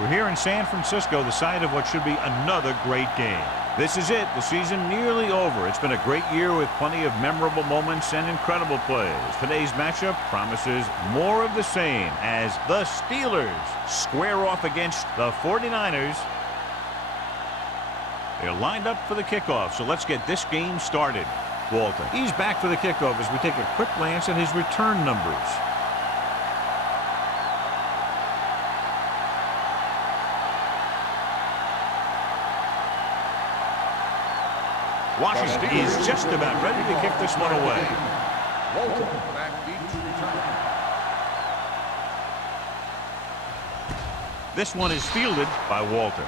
We're here in San Francisco, the site of what should be another great game. This is it, the season nearly over. It's been a great year with plenty of memorable moments and incredible plays. Today's matchup promises more of the same as the Steelers square off against the 49ers. They're lined up for the kickoff, so let's get this game started. Walter, he's back for the kickoff as we take a quick glance at his return numbers. Washington is just about ready to kick this one away. This one is fielded by Walter.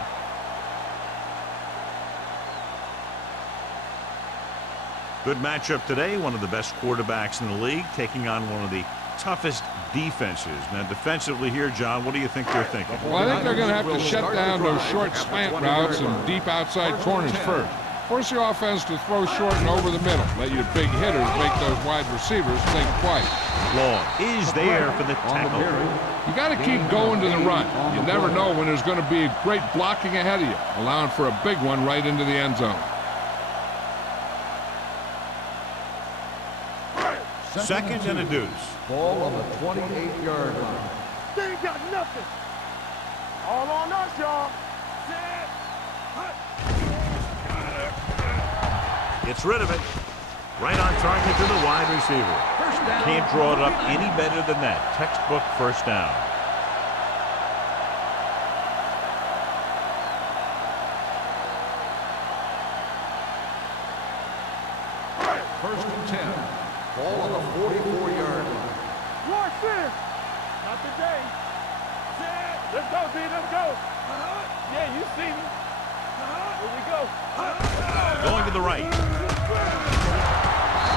Good matchup today. One of the best quarterbacks in the league taking on one of the toughest defenses. Now defensively here, John, what do you think they're thinking? Well, I think they're going to have to shut down those short slant routes and deep outside corners first. Force the offense to throw short and over the middle. Let your big hitters make those wide receivers think twice. Long is there for the tackle. You got to keep going to the run. You never know when there's going to be great blocking ahead of you, allowing for a big one right into the end zone. Second and a deuce. Ball on the 28-yard line. They ain't got nothing. All on us, y'all. Gets rid of it. Right on target to the wide receiver. First down. Can't draw it up any better than that. Textbook first down. First and 10. Ball on the 44-yard line. Watch this. Not today. Let's go, D. Let's go. Yeah, you see me. Here we go. Going to the right.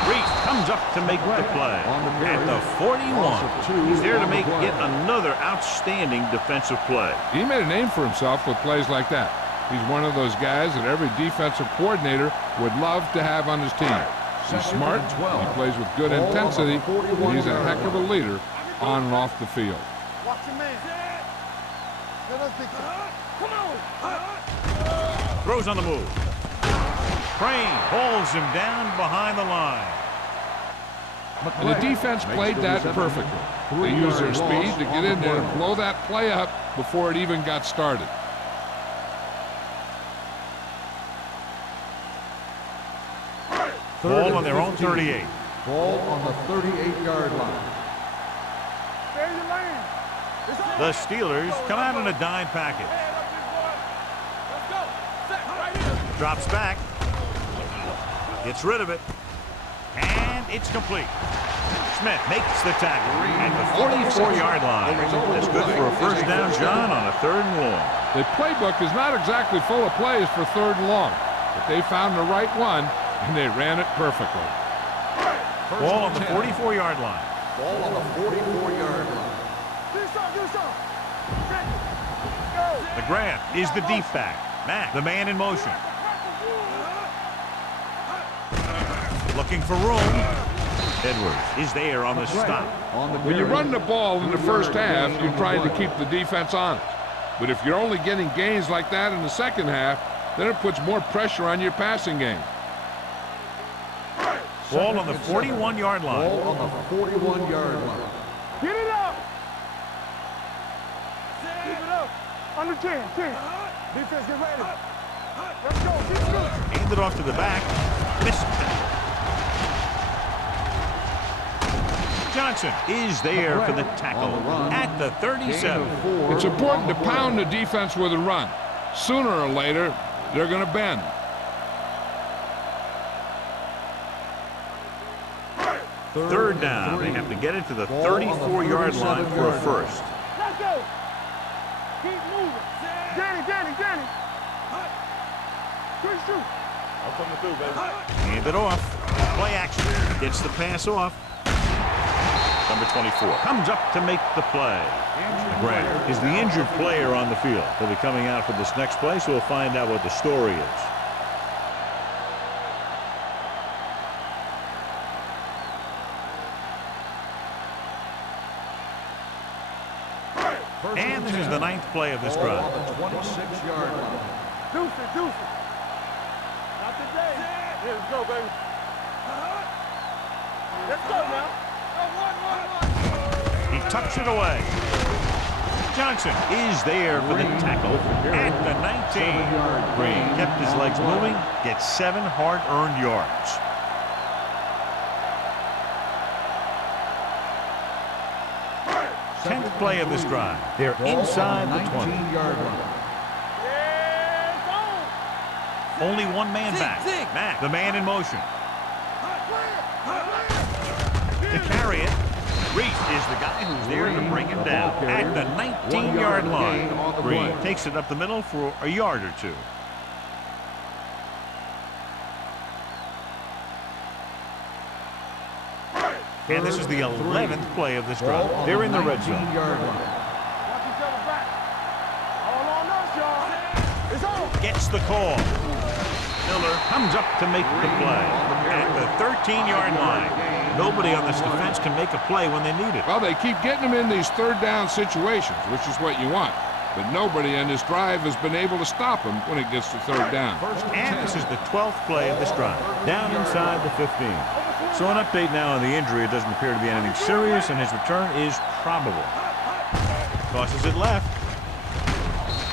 Reese comes up to make the play. At the 41. He's there to make yet another outstanding defensive play. He made a name for himself with plays like that. He's one of those guys that every defensive coordinator would love to have on his team. He's smart, he plays with good intensity, and he's a heck of a leader on and off the field. Watch your man. Come on. Throws on the move. Crane holds him down behind the line. And the defense played that perfectly. They used their speed to get in there and blow that play up before it even got started. Ball on their own 38. Ball on the 38-yard line. Stay in your lane. The Steelers come out in a dime package. Let's go. Set right here. Drops back. Gets rid of it. And it's complete. Smith makes the tackle at the 44-yard line. That's good for a first down, John, on a 3rd and long. The playbook is not exactly full of plays for 3rd and long, but they found the right one, and they ran it perfectly. Ball on the 44-yard line. Ball on the 44-yard line. Do some. LeGrand is the deep back. Mack, the man in motion. Looking for room. Edwards is there on the stop. When you run the ball in the first half, you're trying to keep the defense honest. But if you're only getting gains like that in the second half, then it puts more pressure on your passing game. Ball on the 41-yard line. Ball on the 41-yard line. Get it up. Keep it up. Under 10. Defense, get ready. Let's go. Keep it up. Hand it off to the back. Missed. Johnson is there for the tackle at the 37. It's important to pound the defense with a run. Sooner or later, they're going to bend. Third down. They have to get it to the 34-yard line for a first. Let's go. Keep moving. Danny. I'm coming through, baby. Hand it off. Play action. Gets the pass off. Number 24 comes up to make the play. McGrath is the injured player on the field. He'll be coming out for this next play, so we'll find out what the story is. And this is the 9th play of this drive. 26-yard line. Deuce it. Not today. Here, let's go, baby. Let's go now. He tucks it away. Johnson is there for the tackle at the 19. Green kept his legs moving, gets 7 hard-earned yards. Tenth play of this drive. They're inside the 20. 19-yard line. Only one man back. Mack, the man in motion. To carry it, Reese is the guy who's there to bring him down at the 19-yard line. Green takes it up the middle for a yard or two. And this is the 11th play of this drive. They're in the red zone. Gets the call. Miller comes up to make the play at the 13-yard line. Nobody on this defense can make a play when they need it. Well, they keep getting them in these third down situations, which is what you want. But nobody in this drive has been able to stop him when it gets to third down. And this is the 12th play of this drive. Down inside the 15. So an update now on the injury. It doesn't appear to be anything serious, and his return is probable. Tosses it left.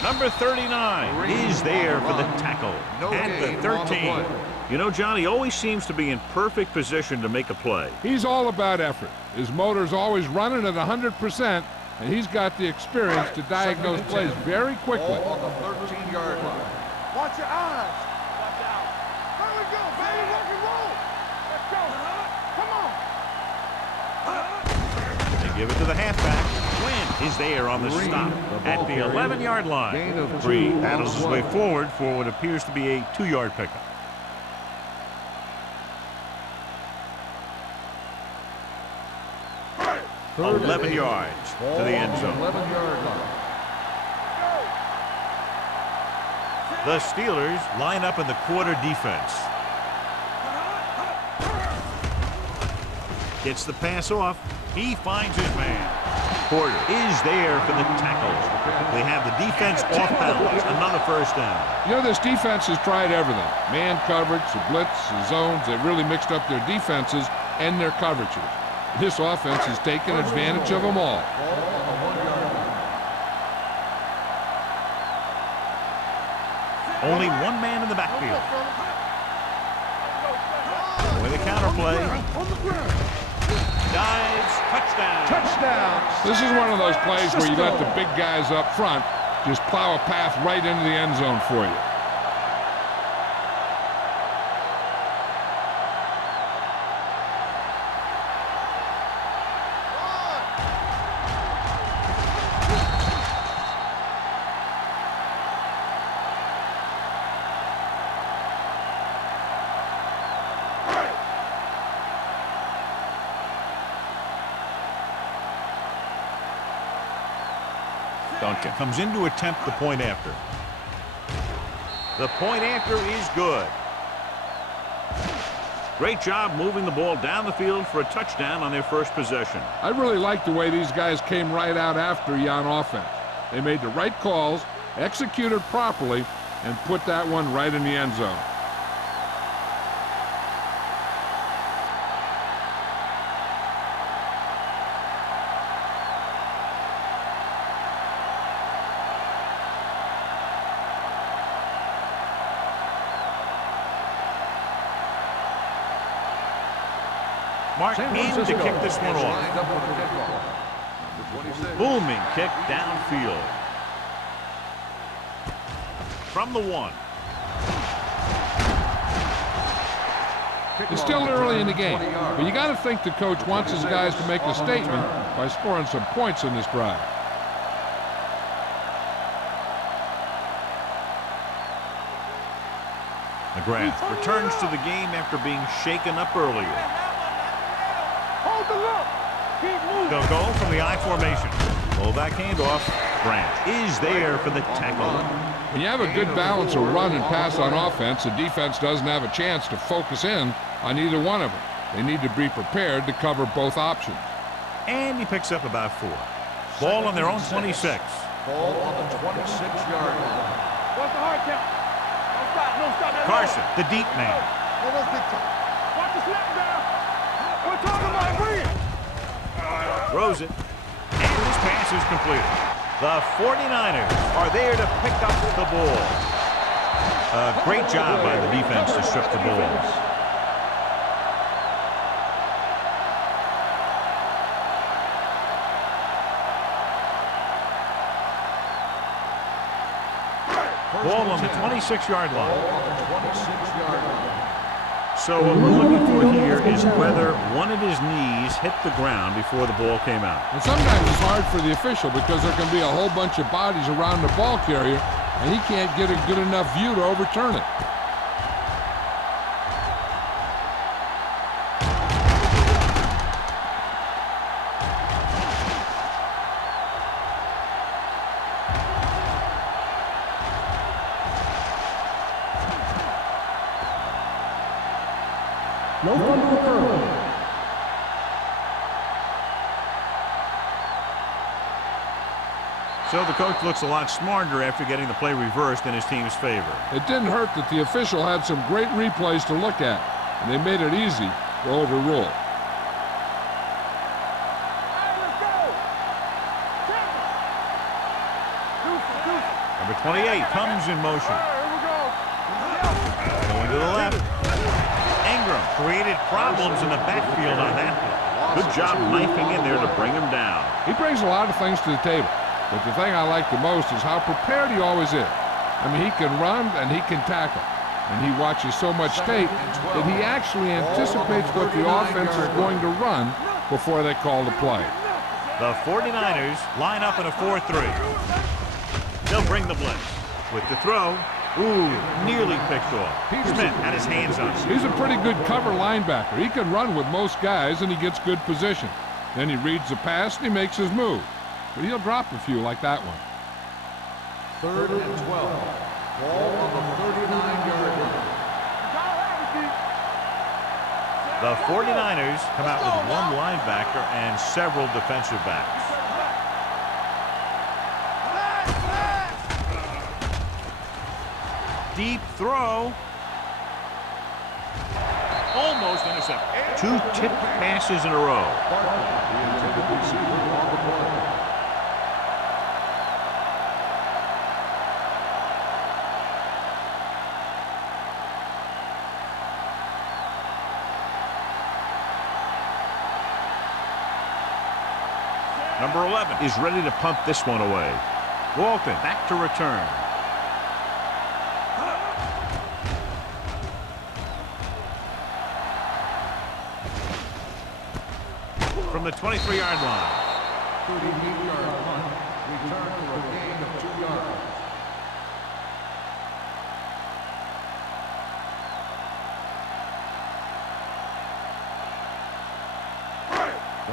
Number 39 is there for the tackle at the 13. You know, John, he always seems to be in perfect position to make a play. He's all about effort. His motor's always running at 100%, and he's got the experience to diagnose plays very quickly. On the 13-yard line. Watch your eyes. Watch out. Here we go, baby. Rock and roll. Let's go. Come on. They give it to the halfback. Quinn is there on the stop at the 11-yard line. Bree paddles his way forward for what appears to be a 2-yard pickup. Third 11 yards to the end zone. 11-yard line. The Steelers line up in the quarter defense. Gets the pass off. He finds his man. Porter is there for the tackle. They have the defense off balance. Another first down. You know, this defense has tried everything. Man coverage, the blitz, the zones. They've really mixed up their defenses and their coverages. This offense has taken advantage of them all. Only one man in the backfield. With a counterplay. Dives. Touchdown. Touchdown. This is one of those plays where you let the big guys up front just plow a path right into the end zone for you. Duncan comes in to attempt the point after. The point after is good. Great job moving the ball down the field for a touchdown on their first possession. I really like the way these guys came right out after you on offense. They made the right calls, executed properly, and put that one right in the end zone. Mark in to kick this one off. Booming kick downfield. From the 1. It's still early in the game, but you got to think the coach wants his guys to make a statement by scoring some points in this drive. McGrath returns to the game after being shaken up earlier. Hold the look. Keep moving. They'll go from the I formation. Fullback handoff. Branch is there for the tackle. When you have a good balance of run and pass on offense, the defense doesn't have a chance to focus in on either one of them. They need to be prepared to cover both options. And he picks up about 4. Ball on their own 26. Ball on the 26-yard line. What's the hard count? Don't stop. Don't stop. Carson, the deep man. Watch the snap down. We're talking about bringing. Throws it. And this pass is completed. The 49ers are there to pick up the ball. A great job by the defense to strip the ball. Ball on the 26-yard line. So what we're looking for here is whether one of his knees hit the ground before the ball came out. And sometimes it's hard for the official because there can be a whole bunch of bodies around the ball carrier, and he can't get a good enough view to overturn it. No fumble occurred. So the coach looks a lot smarter after getting the play reversed in his team's favor. It didn't hurt that the official had some great replays to look at, and they made it easy to overrule. Number 28 comes in motion. Going to the left. Ingram created problems in the backfield on that one. Good job knifing in there to bring him down. He brings a lot of things to the table, but the thing I like the most is how prepared he always is. I mean, he can run and he can tackle, and he watches so much tape that he actually anticipates what the offense is going to run before they call the play. The 49ers line up in a 4-3. They'll bring the blitz. With the throw, nearly picked off. Smith had his hands on it. He's a pretty good cover linebacker. He can run with most guys, and he gets good position. Then he reads the pass, and he makes his move. But he'll drop a few like that one. 3rd and 12. Ball on the 39-yard line. The 49ers come out with one linebacker and several defensive backs. Deep throw. Almost intercepted. 2 tipped passes in a row. Number 11 is ready to pump this one away. Walton back to return. From the 23-yard line. 38-yard punt. Return for a gain of 2 yards.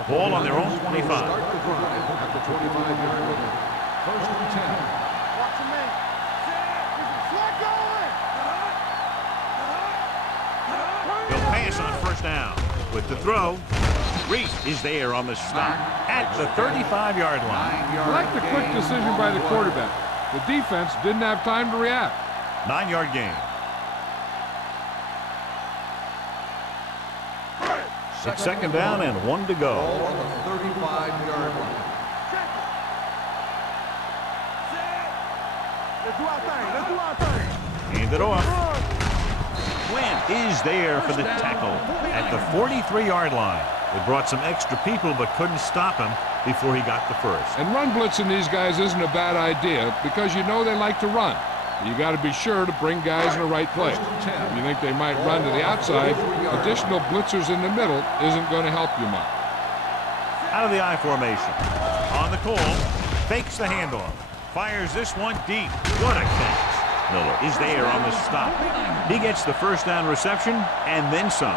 Ball on their own 25. Start the drive at the 25-yard line. 1st and 10. Watch him in. Slide going. They'll pass on 1st down. With the throw, Reese is there on the stop at the 35-yard line. I like the quick decision by the quarterback. The defense didn't have time to react. 9-yard gain. It's 2nd down and 1 to go. Ball on the 35-yard line. Let's do our thing. Let's do our thing. Hand it off. Wynn is there for the tackle at the 43-yard line. They brought some extra people but couldn't stop him before he got the first. And run blitzing these guys isn't a bad idea because you know they like to run. You got to be sure to bring guys in the right place. If you think they might run to the outside, additional blitzers in the middle isn't going to help you much. Out of the I formation. On the call, fakes the handoff. Fires this one deep. What a catch. Miller is there on the stop. He gets the first down reception and then some.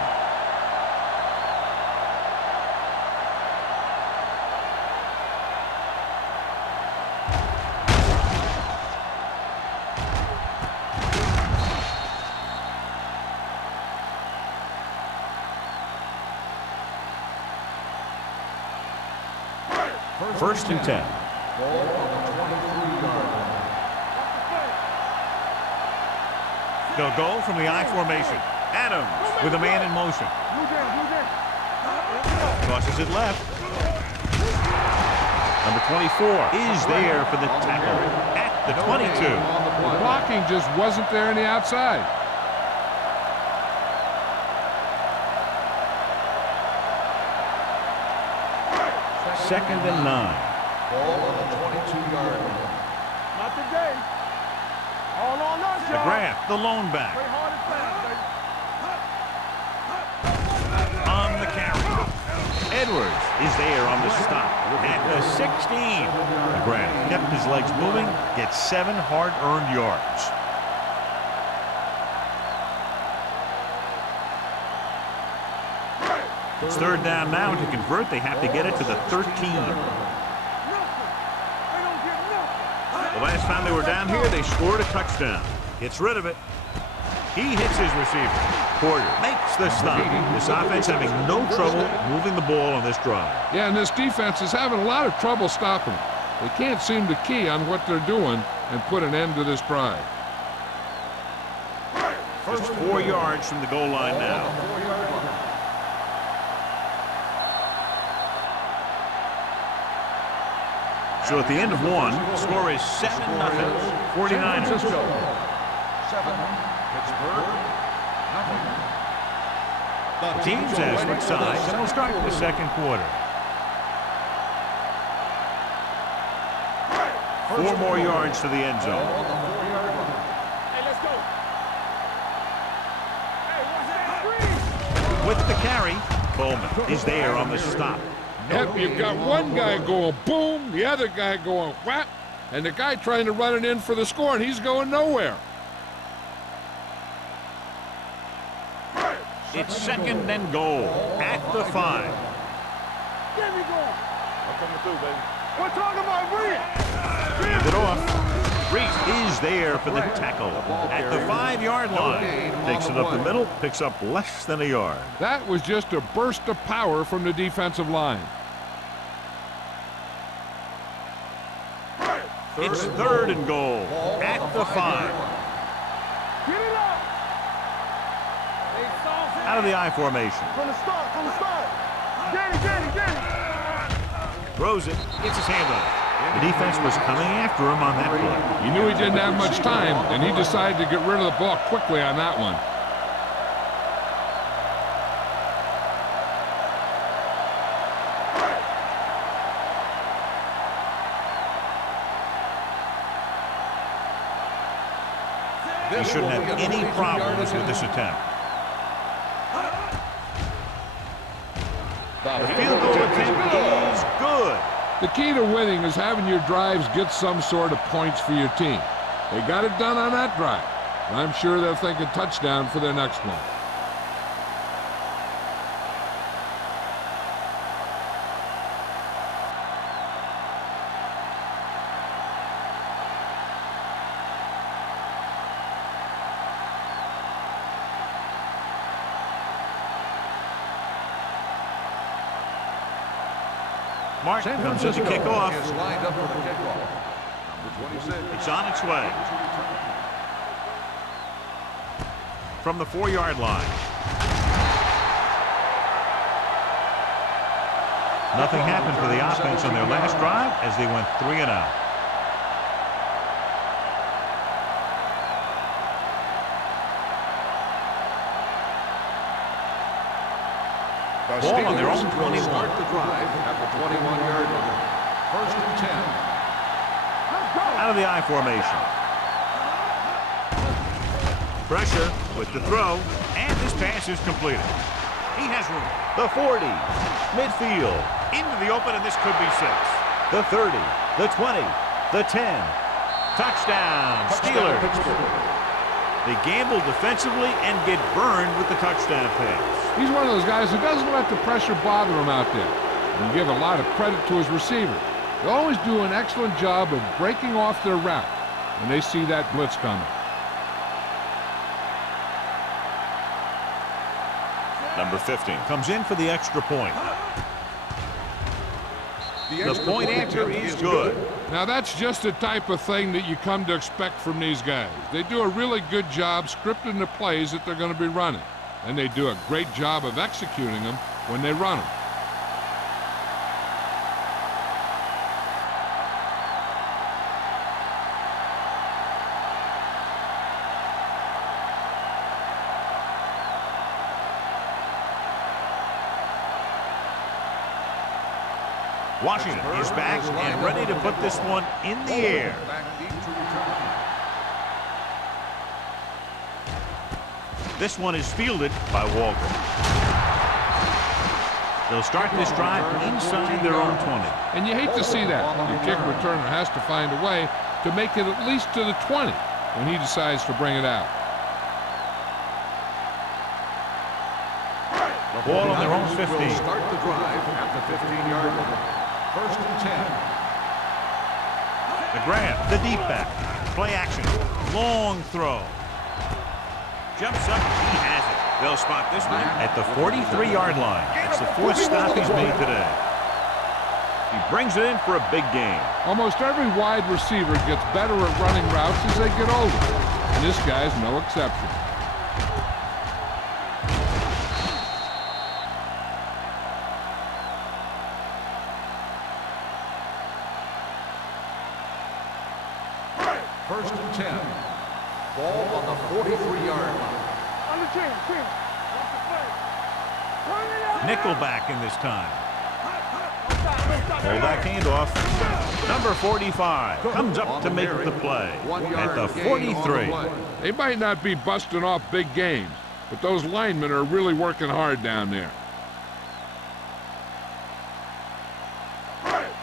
First and 10. Ball on the 23-yard line. They'll go from the I formation. Adams with a man in motion. Crosses it left. Number 24 is there for the tackle at the 22. The blocking just wasn't there on the outside. Second and 9. Ball on the 22-yard line. Not today. All on us, y'all. McGrath, the lone back. Play hard and fast, baby. On the carry. Edwards is there on the stop at the 16. McGrath kept his legs moving, gets 7 hard-earned yards. It's third down now. To convert, they have to get it to the 13. The last time they were down here, they scored a touchdown. Gets rid of it. He hits his receiver. Porter makes the stop. This offense having no trouble moving the ball on this drive. Yeah, and this defense is having a lot of trouble stopping them. They can't seem to key on what they're doing and put an end to this drive. Just 4 yards from the goal line now. So at the end of 1, the score is 7-0, 49ers. 7, Pittsburgh, nothing. The teams as switch sides, and we'll start the second quarter. 4 more yards to the end zone. Hey, let's go. Hey, what's that? With the carry, Bowman is there on the stop. Yep, you've got one guy going boom, the other guy going whap, and the guy trying to run it in for the score, and he's going nowhere. It's second and goal at the 5. Get me going. I'm coming through, baby. We're talking about Reed. Hand it off. Reese is there for the tackle at the 5-yard line. Takes it up the middle, picks up less than a yard. That was just a burst of power from the defensive line. It's third and goal at the 5. Get it up. Out of the I formation. From the start, from the start. Get it, get it, get it. Throws it, gets his hand on it. The defense was coming after him on that play. He knew he didn't have much time, and he decided to get rid of the ball quickly on that one. He shouldn't have any problems with this attempt. The field goal attempt is good. The key to winning is having your drives get some sort of points for your team. They got it done on that drive. And I'm sure they're thinking touchdown for their next one. Mark comes in to kick off. Is lined up for the kickoff. Number 26. It's on its way. From the 4-yard line. Nothing happened for the offense on their last drive as they went 3 and out. Ball on their own 21. Start the drive at the 21-yard line. First and 10. Out of the I formation. Pressure with the throw, and this pass is completed. He has room. The 40, midfield, into the open, and this could be 6. The 30, the 20, the 10. Touchdown, Steelers. They gamble defensively and get burned with the touchdown pass. He's one of those guys who doesn't let the pressure bother him out there. And you give a lot of credit to his receivers. They always do an excellent job of breaking off their route when they see that blitz coming. Number 15 comes in for the extra point. The point after is good. Now that's just the type of thing that you come to expect from these guys. They do a really good job scripting the plays that they're going to be running. And they do a great job of executing them when they run them. Washington is back and ready to put this one in the air. This one is fielded by Walker. They'll start this drive inside their own 20. And you hate to see that. Your kick returner has to find a way to make it at least to the 20 when he decides to bring it out. The ball on their own 15. Start the drive at the 15-yard line. First and 10. The grab, the deep back, play action, long throw. Jumps up, he has it. They'll spot this one at the 43-yard line. It's the fourth stop he's made today. He brings it in for a big game. Almost every wide receiver gets better at running routes as they get older, and this guy's no exception. First and 10. Ball on the 43-yard line. Nickelback in this time. Fullback handoff. Number 45 comes up to make the play at the 43. They might not be busting off big games, but those linemen are really working hard down there.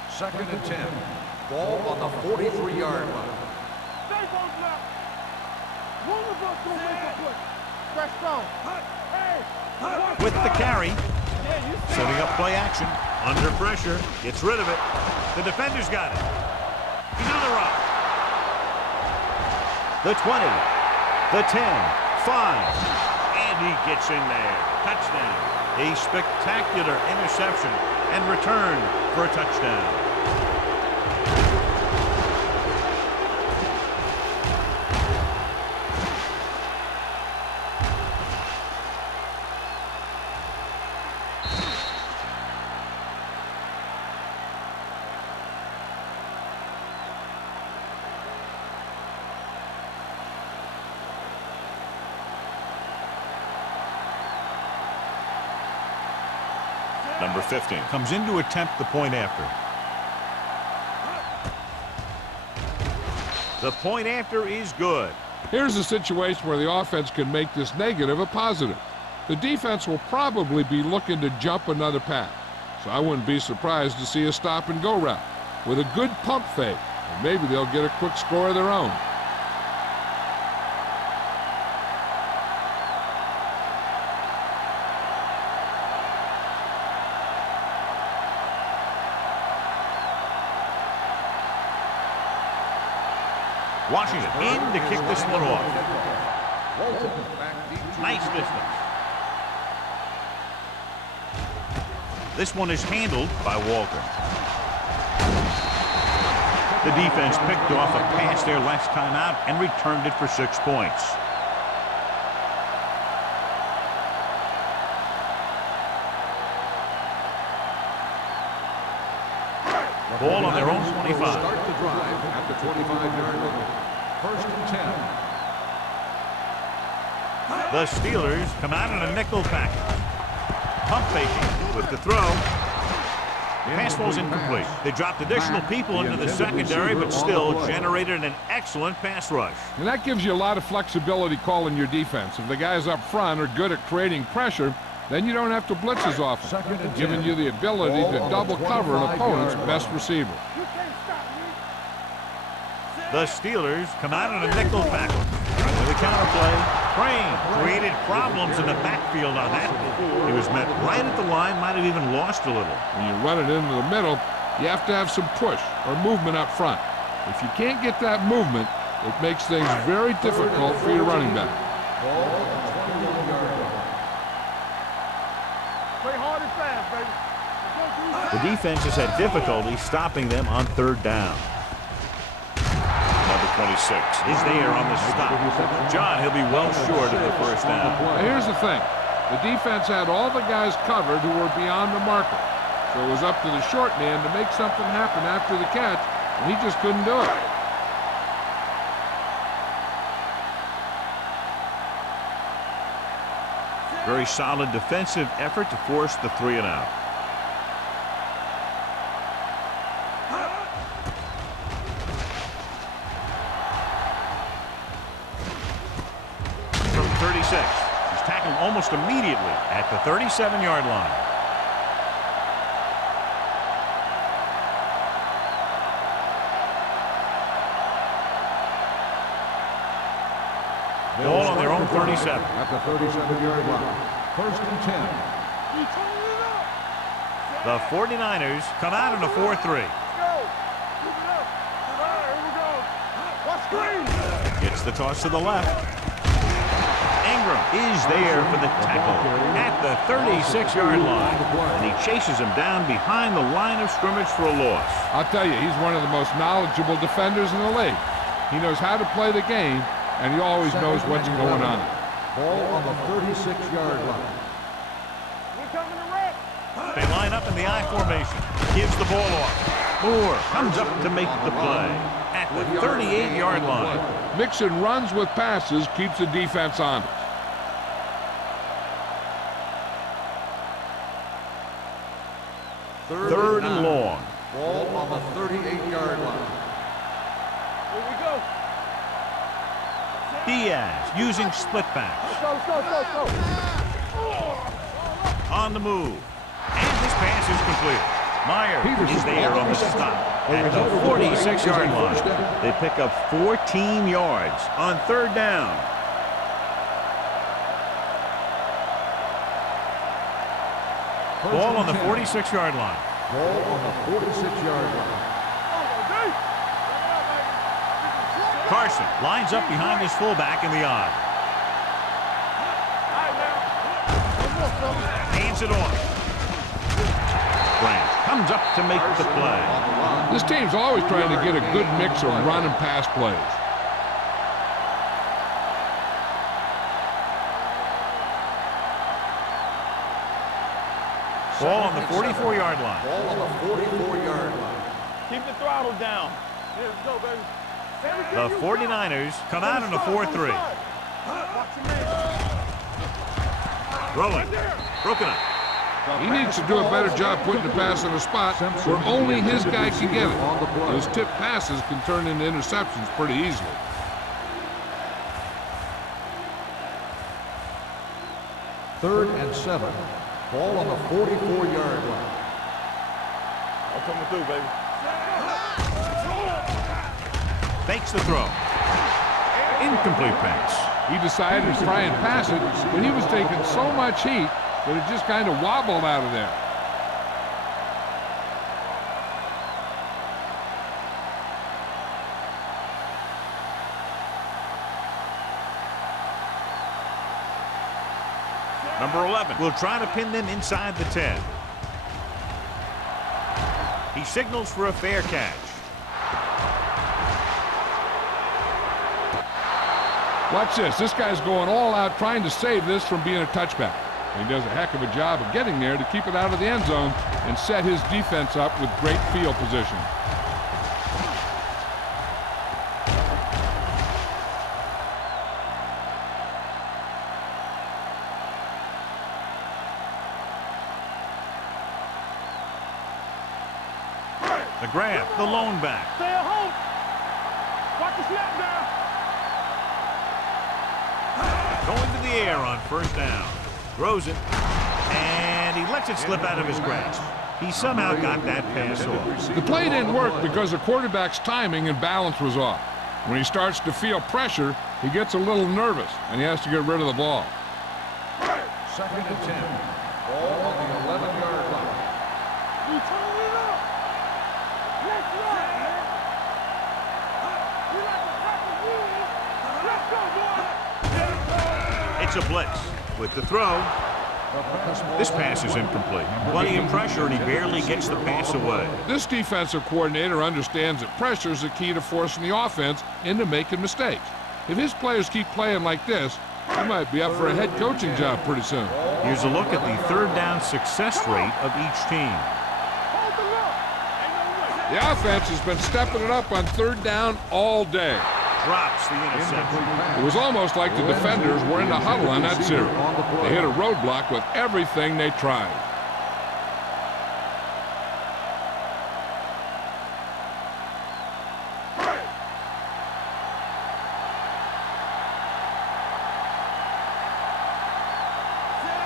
Second and 10. Ball on the 43-yard line. With the carry, setting up play action, under pressure, gets rid of it. The defender's got it. He's on the run. The 20, the 10, 5, and he gets in there. Touchdown. A spectacular interception and return for a touchdown. Number 15 comes in to attempt the point after. The point after is good. Here's a situation where the offense can make this negative a positive. The defense will probably be looking to jump another pass, so I wouldn't be surprised to see a stop-and-go route with a good pump fake, and maybe they'll get a quick score of their own. Washington in to kick this one off. Nice distance. This one is handled by Walker. The defense picked off a pass there last time out and returned it for 6 points. Ball on their own 25. Start the drive at the 25-yard line. First and 10. The Steelers come out in a nickel package. Pump faking with the throw. Pass ball's incomplete. They dropped additional people into the secondary, but still generated an excellent pass rush. And that gives you a lot of flexibility calling your defense. If the guys up front are good at creating pressure, then you don't have to blitz as often, giving you the ability to double cover an opponent's best receiver. The Steelers come out in a nickel tackle. With a counterplay, Crane created problems in the backfield on that. He was met right at the line, might have even lost a little. When you run it into the middle, you have to have some push or movement up front. If you can't get that movement, it makes things very difficult for your running back. Play hard and fast, baby. The defense has had difficulty stopping them on third down. Number 26 is there on the stop. John, he'll be well short of the first down. Now here's the thing. The defense had all the guys covered who were beyond the marker. So it was up to the short man to make something happen after the catch, and he just couldn't do it. Very solid defensive effort to force the 3-and-out. From 36, he's tackled almost immediately at the 37-yard line. Ball on their own 37. At the 37-yard line. First and 10. The 49ers come out in a 4-3. Gets the toss to the left. Ingram is there for the tackle at the 36-yard line. And he chases him down behind the line of scrimmage for a loss. I'll tell you, he's one of the most knowledgeable defenders in the league. He knows how to play the game, and he always knows what's going on. Ball on the 36-yard line. They line up in the I formation. Gives the ball off. Moore comes up to make the play at the 38-yard line. Mixing runs with passes keeps the defense honest. Third and long. Ball on the 38-yard line. Here we go. Diaz using split backs. Let's go. On the move. And his pass is complete. Myers is there on the stop at the 46-yard line. They pick up 14 yards on third down. Ball on the 46-yard line. Ball on the 46-yard line. Carson lines up behind his fullback in the I. Hands it off. Grant comes up to make the play. This team's always trying to get a good mix of run and pass plays. Ball on the 44-yard line. Ball on the 44-yard line. Keep the throttle down. Here we go, baby. The 49ers come out in a 4-3. Rolling. Broken up. He needs to do a better job putting the pass in a spot where only his guy can get it. Those tip passes can turn into interceptions pretty easily. Third and 7. Ball on the 44-yard line. I'm coming through, baby. Fakes the throw. Incomplete pass. He decided to try and pass it, but he was taking so much heat that it just kind of wobbled out of there. Number 11 will try to pin them inside the 10. He signals for a fair catch. Watch this. This guy's going all out trying to save this from being a touchback. And he does a heck of a job of getting there to keep it out of the end zone and set his defense up with great field position. The grab, the lone back. Stay at home. Watch the snap down. Going to the air on first down. Throws it. And he lets it slip out of his grasp. He somehow got that pass off. The play didn't work because the quarterback's timing and balance was off. When he starts to feel pressure, he gets a little nervous, and he has to get rid of the ball. 2nd and 10. Ball on the 11-yard line. You turn it up. Let's run, man. You like to practice, let's go, boy. It's a blitz with the throw. This pass is incomplete. Plenty of pressure, and he barely gets the pass away. This defensive coordinator understands that pressure is the key to forcing the offense into making mistakes. If his players keep playing like this, he might be up for a head coaching job pretty soon. Here's a look at the third down success rate of each team. Hold the look. Ain't no way. The offense has been stepping it up on 3rd down all day. Drops the interception. It was almost like the defenders were in the huddle on that series. They hit a roadblock with everything they tried.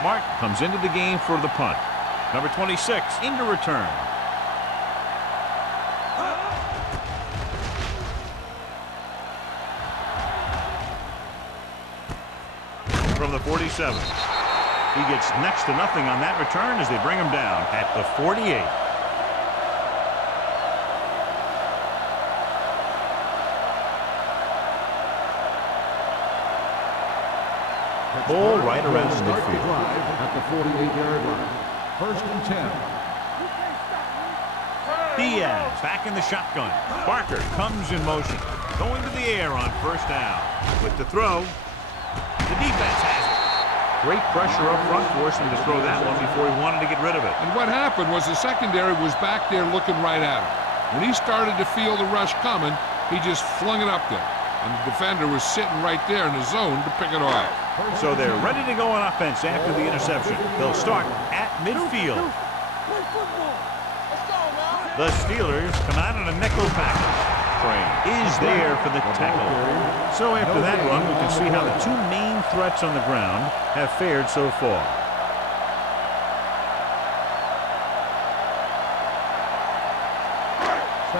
Martin comes into the game for the punt. Number 26 into return. From the 47. He gets next to nothing on that return as they bring him down at the 48. Ball right around midfield. At the 48-yard line. 1st and 10. Diaz back in the shotgun. Parker comes in motion. Going to the air on 1st down. With the throw. The defense has it. Great pressure up front, forced him to throw that one before he wanted to get rid of it. And what happened was the secondary was back there looking right at him. When he started to feel the rush coming, he just flung it up there. And the defender was sitting right there in the zone to pick it off. So they're ready to go on offense after the interception. They'll start at midfield. Play football. Let's go, man. The Steelers come out in a nickel package. Train is there for the tackle. So after that run, we can see how the two main threats on the ground have fared so far.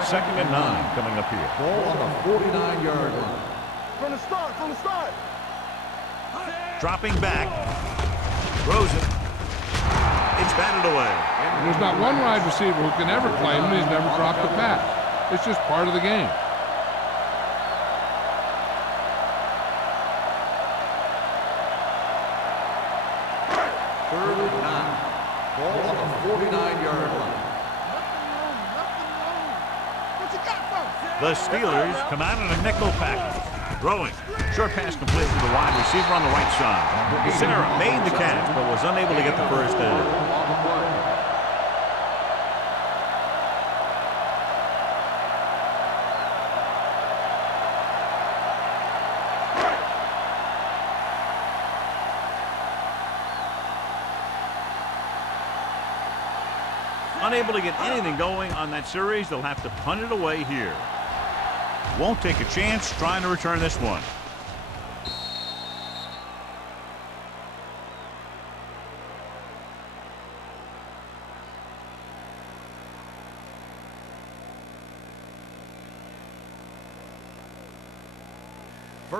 Second and 9 coming up here. Ball on the 49-yard line. From the start, from the start. Dropping back. Throws it. It's batted away. And there's not one wide receiver who can ever claim he's never dropped a pass. It's just part of the game. Third and 9. Ball on the 49-yard line. What you got, folks? The Steelers come out in a nickel package. Throwing. Short pass complete to the wide receiver on the right side. Sarah made the catch, but was unable to get the 1st down. Unable to get anything going on that series, they'll have to punt it away here. Won't take a chance trying to return this one.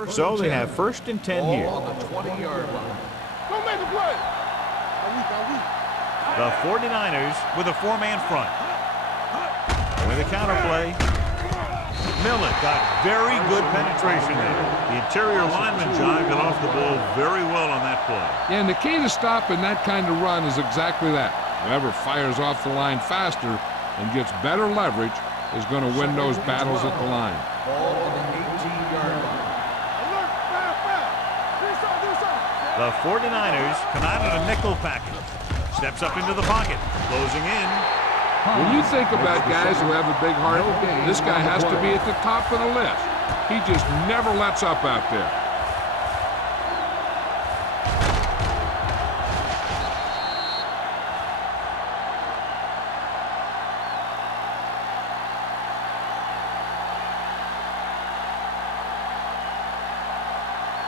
So they have 1st and 10 here. Ball on the 20-yard line. Don't make the play. The 49ers with a 4-man front. With a counter play. Millen got very good penetration there. The interior lineman John got off the ball very well on that play. And the key to stopping that kind of run is exactly that. Whoever fires off the line faster and gets better leverage is going to win those battles at the line. Ball on the 18-yard line. Alert, foul. Do something. The 49ers come out in a nickel package. Steps up into the pocket. Closing in. When you think about guys who have a big heart, this guy has to be at the top of the list. He just never lets up out there.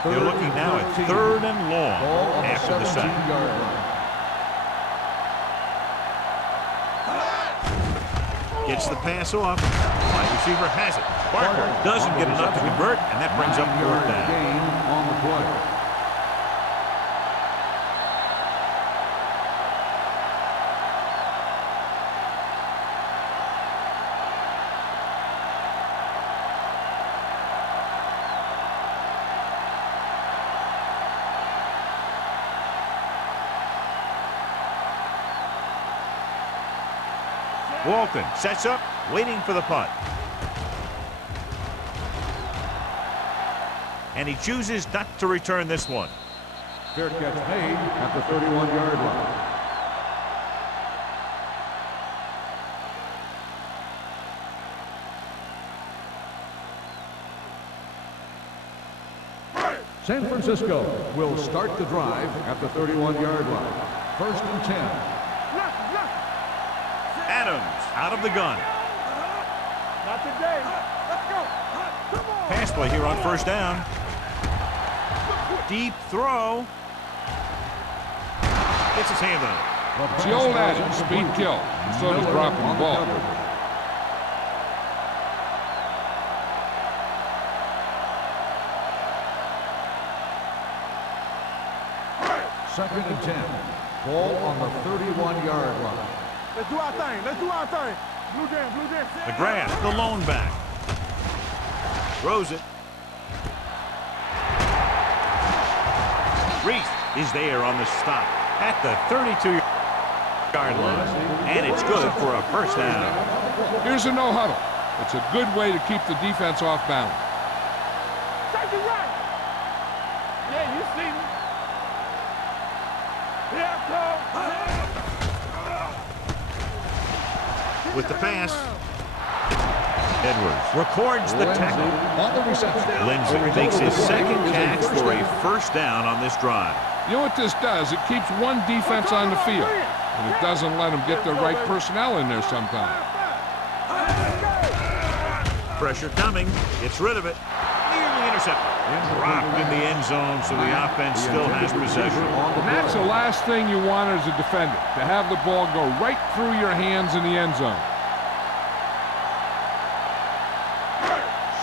They're looking now at 3rd and long after the sack. Gets the pass off. Wide receiver has it. Barker doesn't get enough to convert, and that brings up 4th down. Gain on the play. Walton sets up, waiting for the punt. And he chooses not to return this one. Fair catch made at the 31-yard line. San Francisco will start the drive at the 31-yard line. 1st and 10. Adams out of the gun. Not today. Let's go. Come on. Pass play here on 1st down. Deep throw. Gets his hand on it. It's the old adage, speed kill. And so does dropping the ball. 2nd and 10. Ball on the 31-yard line. Let's do our thing. Let's do our thing. Blue Jam, Blue Jam. McGrath, the lone back. Throws it. Reese is there on the stop at the 32-yard line. And it's good for a 1st down. Here's a no huddle. It's a good way to keep the defense off balance. Take it right. Yeah, you see me. Yeah, Cole. With the pass, Edwards records the tackle. On the reception. Lindsay makes his 2nd catch for a 1st down on this drive. You know what this does? It keeps one defense on the field, and it doesn't let them get the right personnel in there sometimes. Pressure coming, gets rid of it, nearly intercepted. Dropped in the end zone, so the offense still has possession. And that's the last thing you want as a defender, to have the ball go right through your hands in the end zone.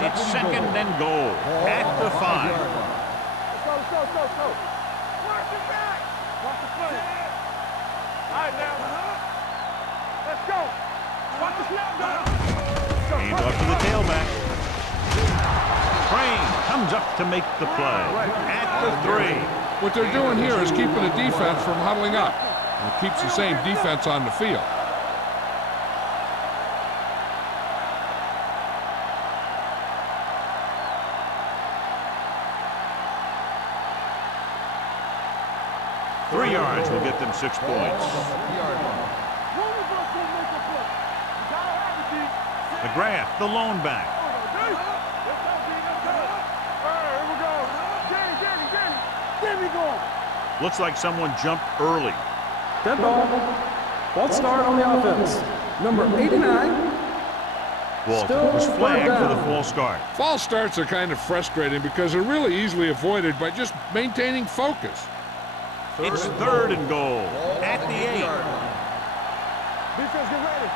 It's 2nd and goal at the 5. Let's go. Watch it back. Watch the play. All right, now. Let's go. Watch the snap, go. Hand off to the tailback. Crane comes up to make the play at the 3. What they're doing here is keeping the defense from huddling up. And it keeps the same defense on the field. Three yards will get them 6 points. McGrath, the lone back. Looks like someone jumped early. Dead ball. False start on the offense. Number 89. Walton was flagged for the false start. False starts are kind of frustrating because they're really easily avoided by just maintaining focus. It's 3rd and goal at the 8. Defense, get ready.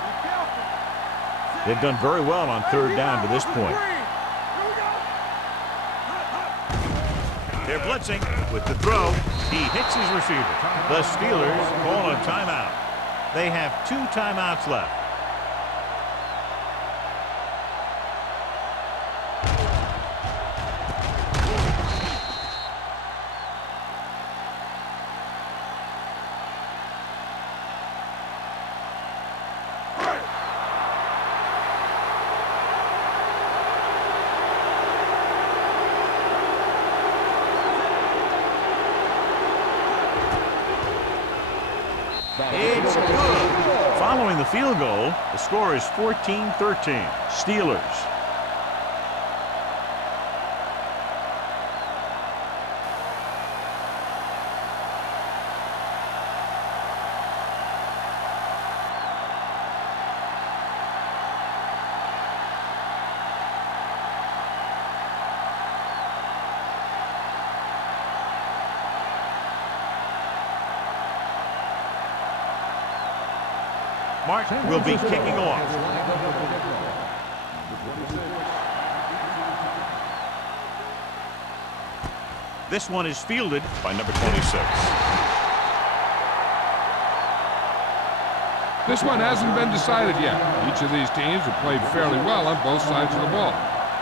Be careful. They've done very well on 3rd down to this point. They're blitzing with the throw. He hits his receiver. The Steelers call a timeout. They have 2 timeouts left. It's good. Following the field goal, the score is 14-13. Steelers. Martin will be kicking off. This one is fielded by number 26. This one hasn't been decided yet. Each of these teams have played fairly well on both sides of the ball.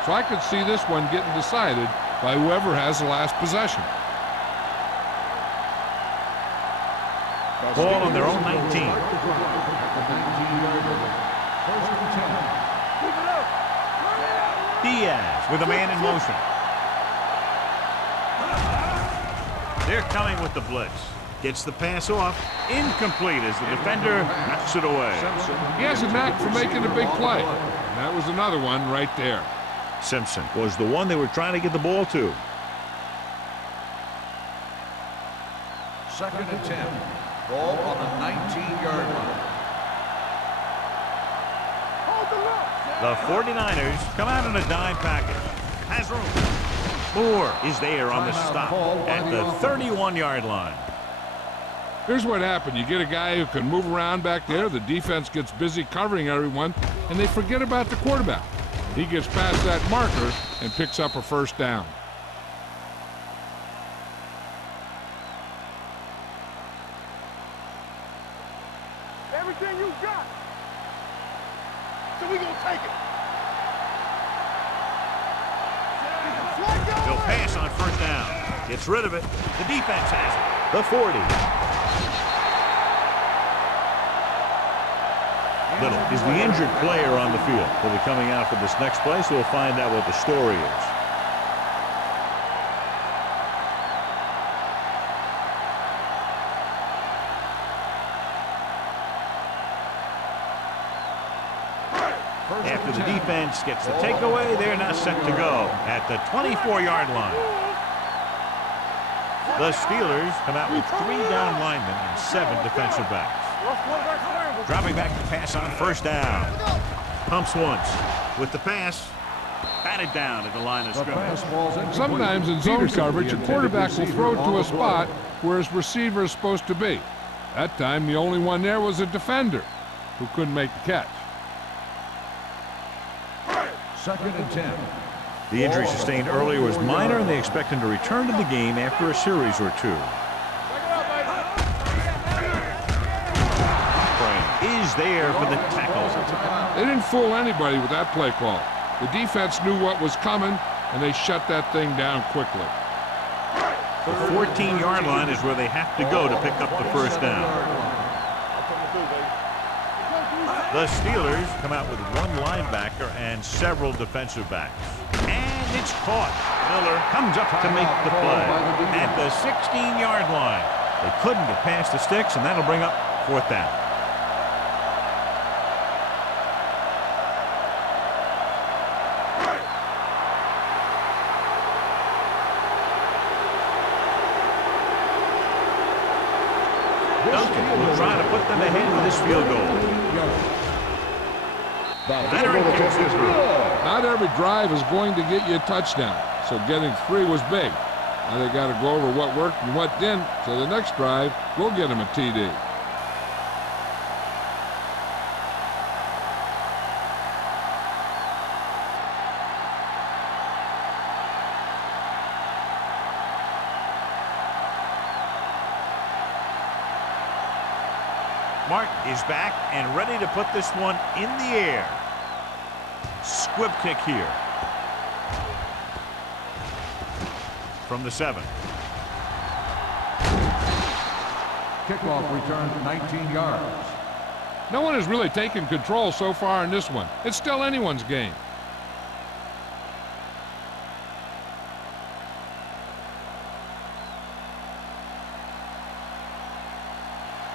So I could see this one getting decided by whoever has the last possession. Ball on their own 19. Diaz with a man in motion. They're coming with the blitz. Gets the pass off. Incomplete as the defender knocks it away. He has a knack for making a big play. And that was another one right there. Simpson was the one they were trying to get the ball to. 2nd and 10. Ball on the 19-yard line. The 49ers come out in a dime package. Has room. Moore is there on the stop at the 31-yard line. Here's what happened. You get a guy who can move around back there. The defense gets busy covering everyone, and they forget about the quarterback. He gets past that marker and picks up a first down. Everything you got. So we gonna take it. He'll pass on first down. Gets rid of it. The defense has it. The 40. Little is the injured player on the field. He'll be coming out for this next play, so we'll find out what the story is. After the defense gets the takeaway, they're now set to go at the 24-yard line. The Steelers come out with 3 down linemen and 7 defensive backs. Dropping back to pass on first down. Pumps once. With the pass, batted down at the line of scrimmage. Sometimes in zone coverage, a quarterback will throw to a spot where his receiver is supposed to be. That time, the only one there was a defender who couldn't make the catch. 2nd and 10. The injury sustained earlier was minor, and they expect him to return to the game after a series or 2. Is there for the tackle. They didn't fool anybody with that play call. The defense knew what was coming, and they shut that thing down quickly. The 14-yard line is where they have to go to pick up the first down. The Steelers come out with 1 linebacker and several defensive backs. And it's caught. Miller comes up to make the play at the 16-yard line. They couldn't get past the sticks, and that'll bring up 4th down. Duncan will try to put them ahead with this field goal. Veteran kicks it through. Not every drive is going to get you a touchdown, so getting 3 was big. Now they got to go over what worked and what didn't, so the next drive will get them a TD. Martin is back and ready to put this one in the air. Squib kick here. From the 7. Kickoff return 19 yards. No one has really taken control so far in this one. It's still anyone's game.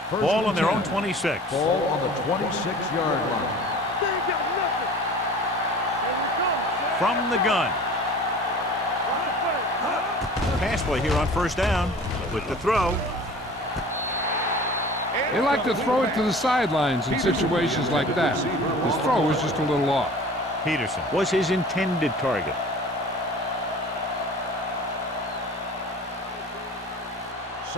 Ball on their own 26. Ball on the 26-yard line. From the gun. Pass play here on first down with the throw. They like to throw it to the sidelines in situations like that. His throw was just a little off. Peterson was his intended target.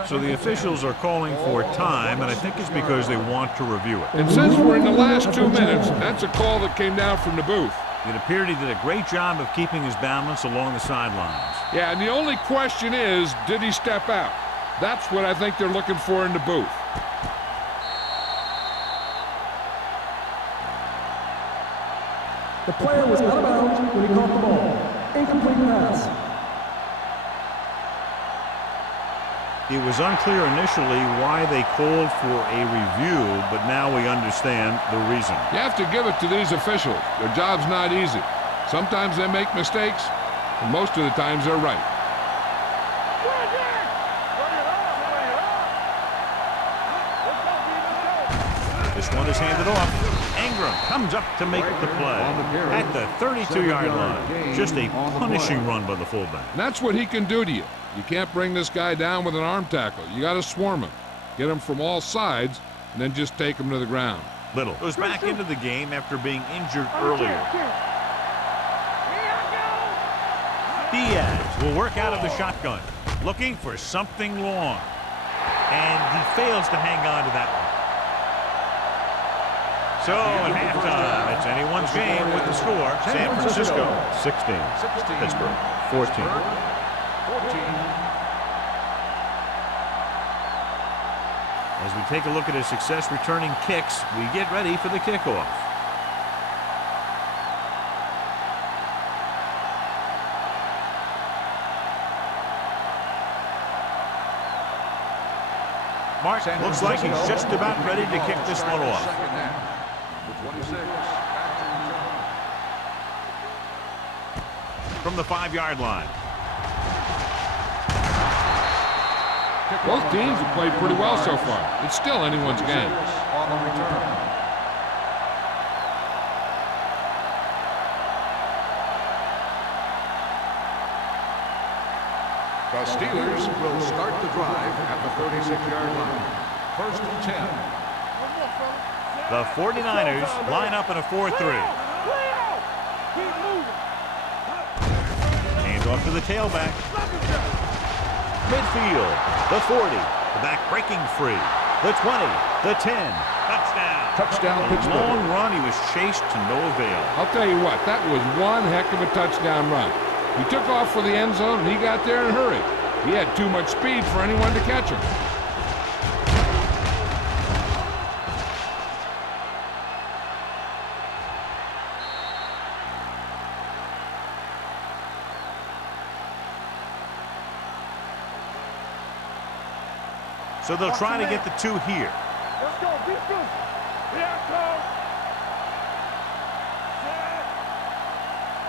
So the officials are calling for time, and I think it's because they want to review it. And since we're in the last 2 minutes, that's a call that came down from the booth. It appeared he did a great job of keeping his balance along the sidelines. Yeah, and the only question is, did he step out? That's what I think they're looking for in the booth. The player was out of bounds when he caught the ball. Incomplete pass. It was unclear initially why they called for a review, but now we understand the reason. You have to give it to these officials. Their job's not easy. Sometimes they make mistakes, and most of the times they're right. This one is handed off. Ingram comes up to make the play at the 32-yard line. Just a punishing run by the fullback. And that's what he can do to you. You can't bring this guy down with an arm tackle. You got to swarm him. Get him from all sides, and then just take him to the ground. Little goes back into the game after being injured earlier. Diaz will work out of the shotgun, looking for something long. And he fails to hang on to that one. So at halftime, it's anyone's game with the score. San Francisco 16, Pittsburgh 14. As we take a look at his success returning kicks, we get ready for the kickoff. Mark looks like he's just about ready to kick this one off. From the 5-yard line. Both teams have played pretty well so far. It's still anyone's game. On the return. The Steelers will start the drive at the 36-yard line. First and 10. The 49ers line up in a 4-3. Hands off to the tailback. Midfield, the 40, the back breaking free, the 20, the 10, touchdown. Touchdown, A Pittsburgh. long run, he was chased to no avail. I'll tell you what, that was one heck of a touchdown run. He took off for the end zone, and he got there in a hurry. He had too much speed for anyone to catch him. So they'll try to get the 2 here. Let's go, be good. Here it comes.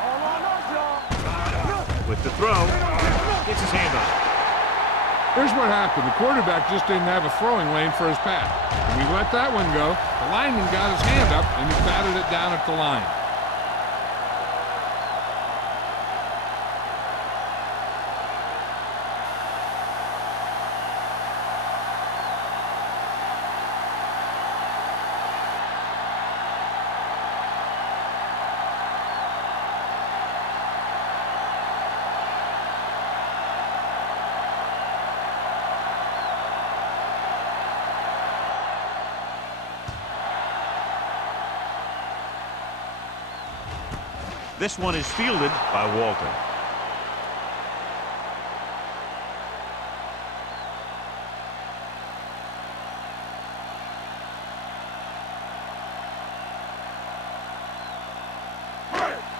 All on us, y'all. With the throw, gets his hand on it. Here's what happened. The quarterback just didn't have a throwing lane for his pass. When he let that one go, the lineman got his hand up, and he batted it down at the line. This one is fielded by Walton.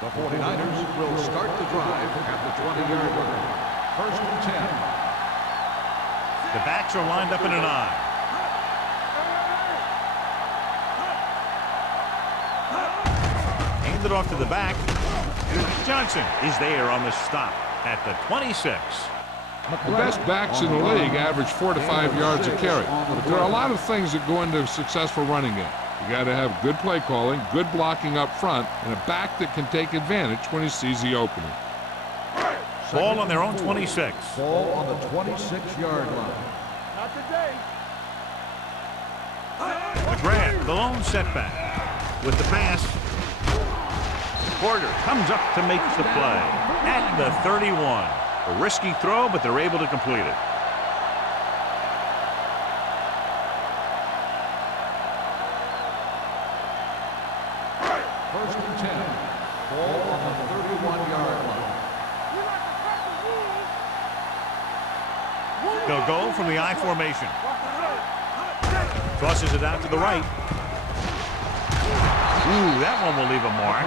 The 49ers will start the drive at the 20-yard line. First and 10. The backs are lined up in an I. Handed off to the back. Johnson is there on the stop at the 26. The best backs in the league average 4 to 5 yards a carry. But there are a lot of things that go into a successful running game. You got to have good play calling, good blocking up front, and a back that can take advantage when he sees the opening. Ball on their own 26. Ball on the 26-yard line. Not today. The grab, the lone setback. With the pass, Porter comes up to make the play at the 31. A risky throw, but they're able to complete it. First and 10. Ball They'll go from the I formation. Tosses it out to the right. Ooh, that one will leave a mark.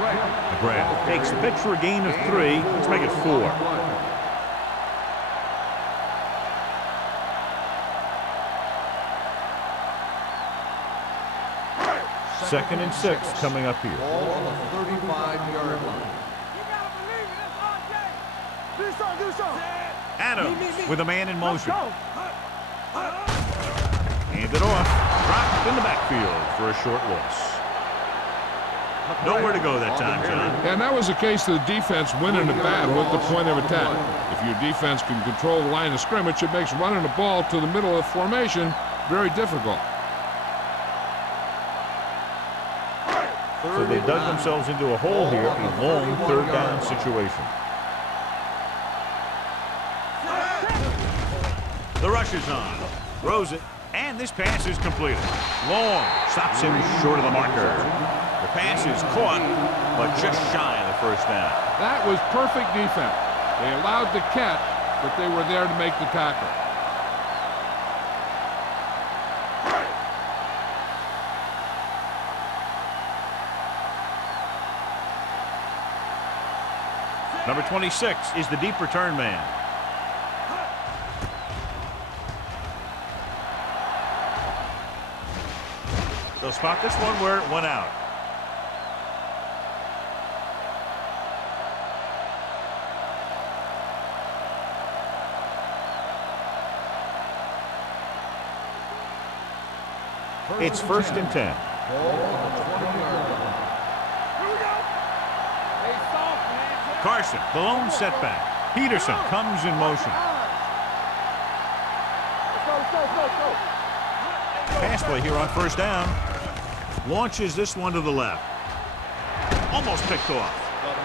McGrath takes the pitch for a gain of 3. Let's make it 4. Second and 6 coming up here. Ball on the 35-yard line. You gotta believe it. That's RJ. Do something, do something. Adams with a man in motion. Go. Handed off. Dropped in the backfield for a short loss. Nowhere to go that time, John. And that was a case of the defense winning the battle at the point of attack. If your defense can control the line of scrimmage, it makes running the ball to the middle of formation very difficult. So they dug themselves into a hole here, a long third down situation. The rush is on. Throws it, and this pass is completed. Long stops him short of the marker. The pass is caught, but just shy of the first down. That was perfect defense. They allowed the catch, but they were there to make the tackle. Number 26 is the deep return man. They'll spot this one where it went out. It's first and 10. Ball on the 20-yard line. Here we go. Hey, soft, man. Carson, the lone setback. Peterson comes in motion. Go. Pass play here on first down. Launches this one to the left. Almost picked off.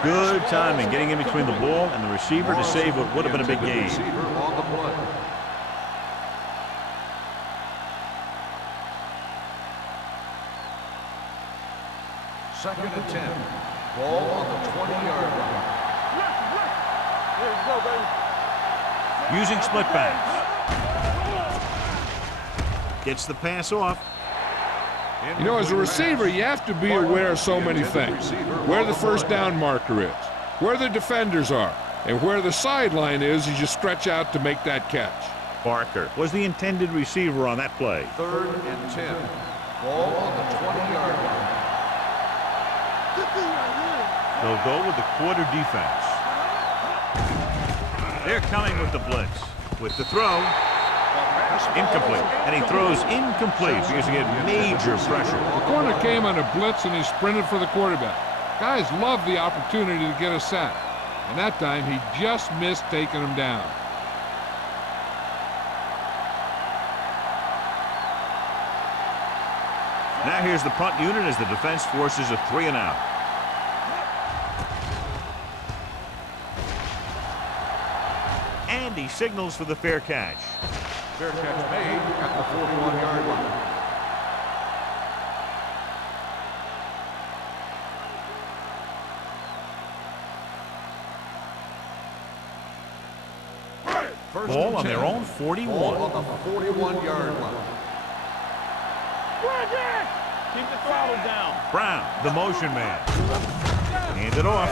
Good timing, getting in between the ball and the receiver to save what would have been a big gain. Receiver on the play. Second and 10. Ball on the 20-yard line. Here we go, baby. Using split backs. Gets the pass off. You know, as a receiver, you have to be aware of so many things. Where the first down marker is, where the defenders are, and where the sideline is as you stretch out to make that catch. Barker was the intended receiver on that play. Third and 10. Ball on the 20-yard line. They'll go with the quarter defense. They're coming with the blitz. With the throw, incomplete. And he throws incomplete because he had major pressure. The corner came on a blitz and he sprinted for the quarterback. Guys love the opportunity to get a sack. And that time he just missed taking him down. Now here's the punt unit as the defense forces a 3-and-out. And he signals for the fair catch. Fair catch made at the 41-yard line. Ball on their own 41. Ball on the 41-yard line. Keep the throttle down. Brown, the motion man. Hand it off.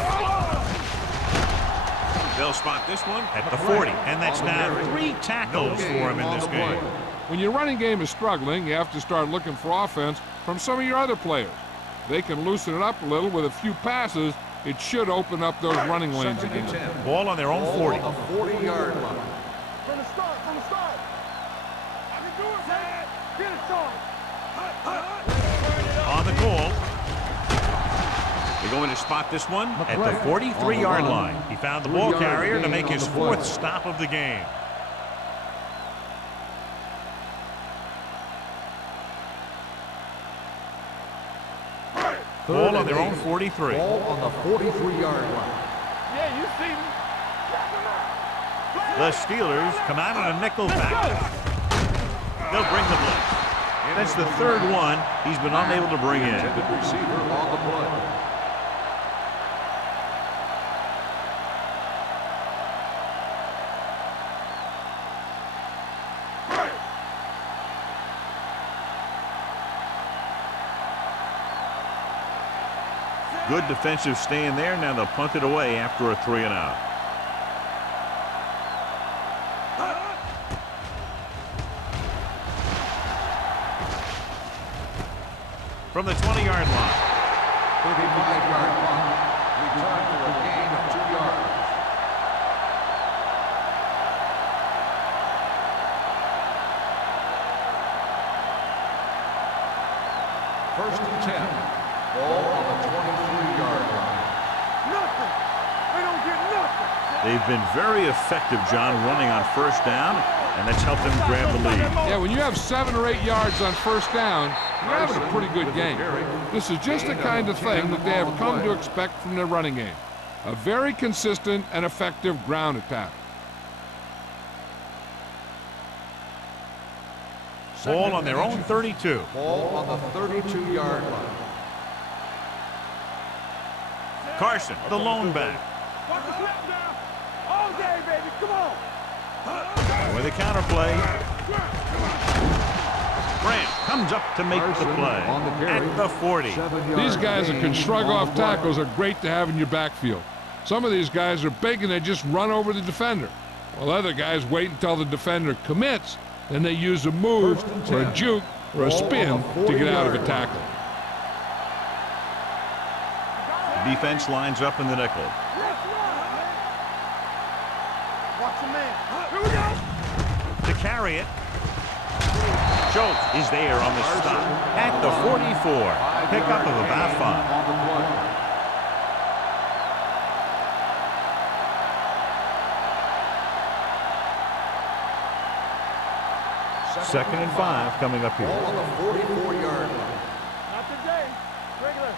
They'll spot this one at the 40, and that's now 3 tackles for him in this game. When your running game is struggling, you have to start looking for offense from some of your other players. They can loosen it up a little with a few passes. It should open up those running lanes Second and again. 10. Ball on their own 40. Ball on the 40-yard line. From the start. I can do it, man. Get it started. On the goal. They're going to spot this one at the 43-yard line. He found the ball carrier to make his 4th stop of the game. Ball on their own 43. Ball on the 43-yard line. Yeah, you see me. The Steelers come out in a nickel back. They'll bring the blitz. That's the 3rd one he's been unable to bring in. Intended receiver on the play. Good defensive stand there. Now they'll punt it away after a 3 and out. From the 20-yard line. 35-yard punt. Return for a gain of 2 yards. First and 10. Ball on the 23-yard line. Nothing. They don't get nothing. They've been very effective, John, running on first down, and that's helped them grab the lead. Yeah, when you have 7 or 8 yards on first down, you're having a pretty good game. This is just the kind of thing that they have come to expect from their running game. A very consistent and effective ground attack. Ball on their own 32. Ball on the 32-yard line. Carson, the lone back. Watch the snap down. All day, baby. Come on. With a counter play. Grant comes up to make the play at the 40. These guys that can shrug off tackles are great to have in your backfield. Some of these guys are big and they just run over the defender, while other guys wait until the defender commits, then they use a move or a juke or a spin to get out of a tackle. The defense lines up in the nickel. Watch the man. Here we go. To carry it. Schultz is there on the stop at the 44. Pickup of about 5. Second and 5 coming up here. Ball on the 44-yard line. Not today. Regular.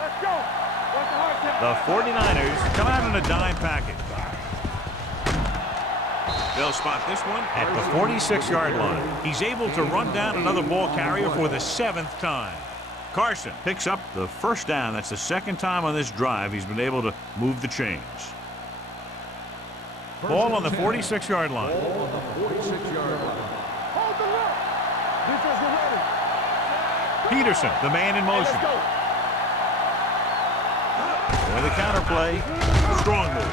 Let's go. Watch the hard tap. The 49ers come out in a dime package. They'll spot this one at the 46-yard line. He's able to run down another ball carrier for the 7th time. Carson picks up the first down. That's the 2nd time on this drive he's been able to move the chains. Ball on the 46-yard line. Ball on the 46-yard line. Hold the look. Defense, we're ready. Peterson, the man in motion. Let's go. With a counter play. Strong move.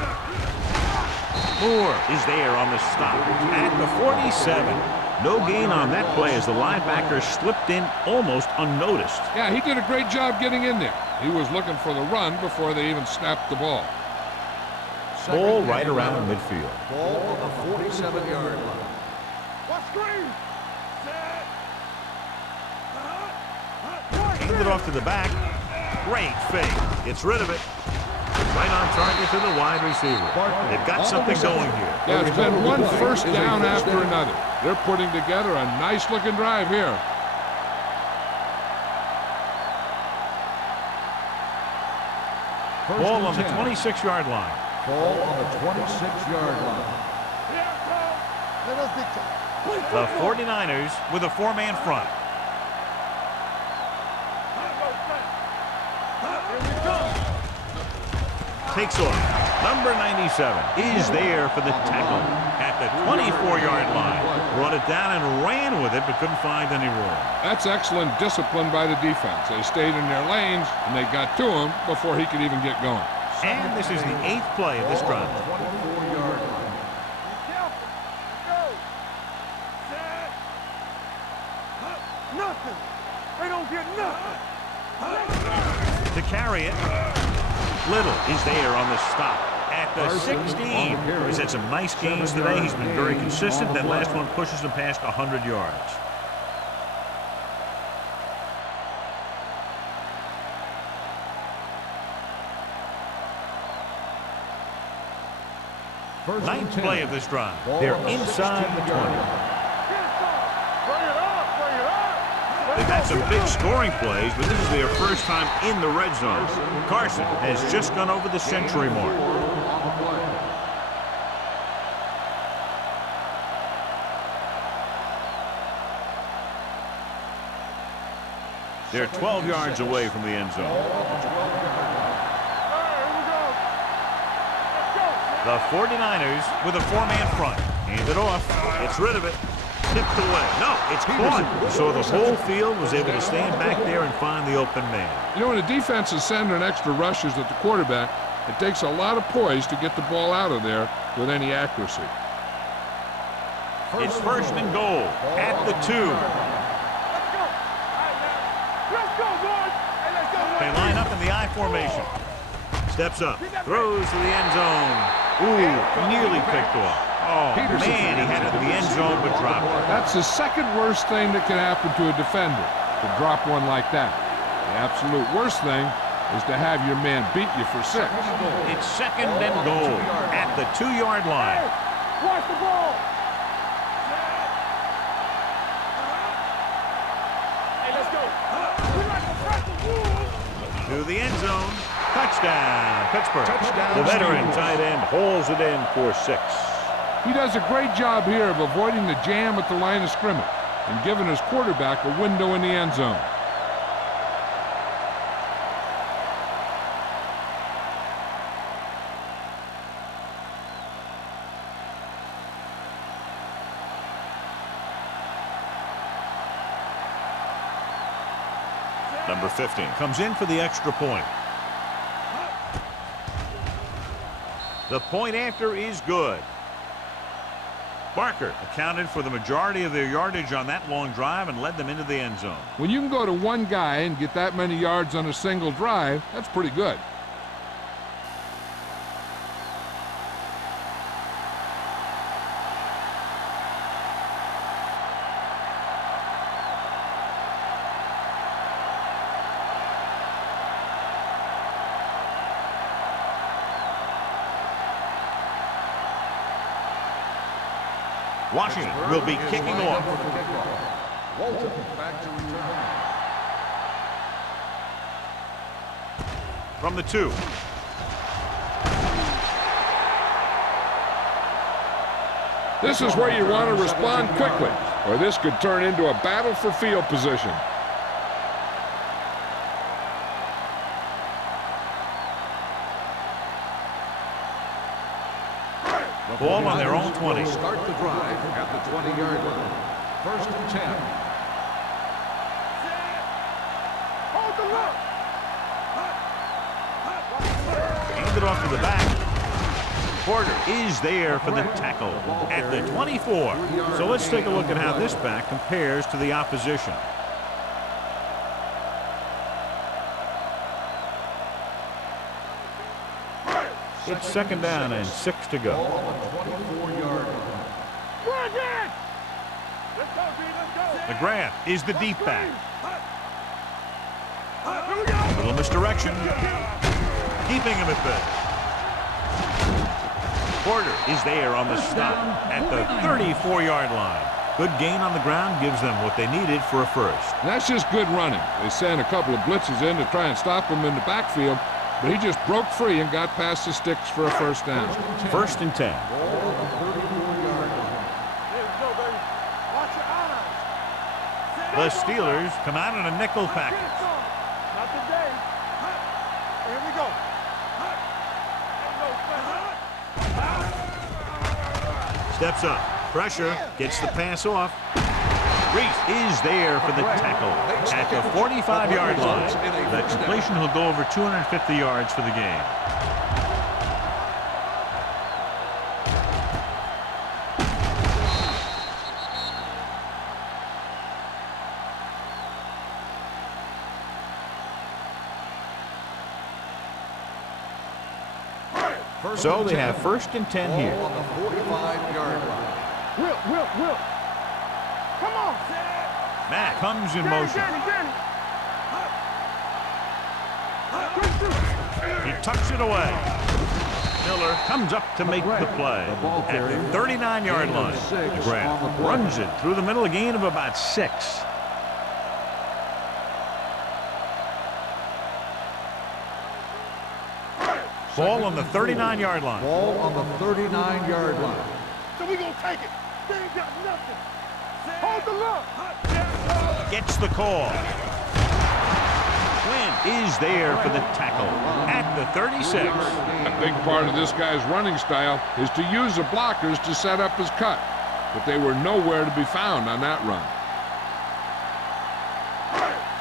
Moore is there on the stop at the 47. No gain on that play as the linebacker slipped in almost unnoticed. Yeah, he did a great job getting in there. He was looking for the run before they even snapped the ball. Ball right around midfield. Ball on the 47-yard line. Watch screen. Hand it off to the back. Great fake. Gets rid of it. Right on target to the wide receiver. They've got something going here. Yeah, it's been one first down after another. They're putting together a nice-looking drive here. Ball on the 26-yard line. Ball on the 26-yard line. Let us dictate. The 49ers with a 4-man front. Takes off. Number 97 is there for the tackle at the 24-yard line. Brought it down and ran with it, but couldn't find any room. That's excellent discipline by the defense. They stayed in their lanes, and they got to him before he could even get going. And this is the 8th play of this drive. 24-yard line. Go. Nothing. They don't get nothing. To carry it. Little is there on the stop at the 16. He's had some nice gains today. He's been very consistent. That last one pushes him past 100 yards. Ninth play of this drive. They're inside the 20. They've had some big scoring plays, but this is their first time in the red zone. Carson has just gone over the century mark. They're 12 yards away from the end zone. The 49ers with a 4-man front. Hand it off. Gets rid of it. tipped away. No, it's caught. So the whole field was able to stand back there and find the open man. You know, when a defense is sending extra rushers at the quarterback, it takes a lot of poise to get the ball out of there with any accuracy. It's first and goal at the 2. Let's go, boys. Hey, let's go. They line up in the I formation. Steps up, throws to the end zone. Ooh, nearly picked off. Oh, man, he had it in the end zone but dropped it. That's the second worst thing that can happen to a defender, to drop one like that. The absolute worst thing is to have your man beat you for 6. It's second and goal at the 2-yard line. Watch the ball. Hey, let's go. We like to press the wolves. To the end zone. Touchdown, Pittsburgh. The veteran tight end hauls it in for 6. He does a great job here of avoiding the jam at the line of scrimmage and giving his quarterback a window in the end zone. Number 15 comes in for the extra point. The point after is good. Barker accounted for the majority of their yardage on that long drive and led them into the end zone. When you can go to one guy and get that many yards on a single drive, that's pretty good. Washington will be kicking off. Walton back to return. From the 2. This is where you want to respond quickly, or this could turn into a battle for field position. Ball on their own 20. Start the drive at the 20-yard line. First and 10. Hold the look. Hand it off to the back. Porter is there for the tackle at the 24. So let's take a look at how this back compares to the opposition. It's second down and 6 to go. Ball on the 24-yard line. Run it. Let's go, G. Let's go. McGrath is the deep back. Here we go. Little misdirection. Keeping him at bay. Porter is there on the stop at the 34-yard line. Good gain on the ground gives them what they needed for a first. And that's just good running. They sent a couple of blitzes in to try and stop him in the backfield, but he just broke free and got past the sticks for a first down. First and 10. Ball on the 34-yard line. There we go, baby. Watch your eyes. The Steelers come out in a nickel package. Not today. Here we go. Steps up. Pressure. Gets the pass off. Reese is there for the tackle at the 45-yard line. That completion will go over 250 yards for the game. So they have first and 10 here. Ball on the 45-yard line. Will. Come on. Matt comes in motion. He tucks it away. Miller comes up to make the play at the 39-yard line. McGrath runs it through the middle, a gain of about 6. Ball on the 39-yard line. Ball on the 39-yard line. So we gonna take it. They ain't got nothing. Hold the look. Gets the call. Quinn is there for the tackle at the 36. A big part of this guy's running style is to use the blockers to set up his cut. but they were nowhere to be found on that run.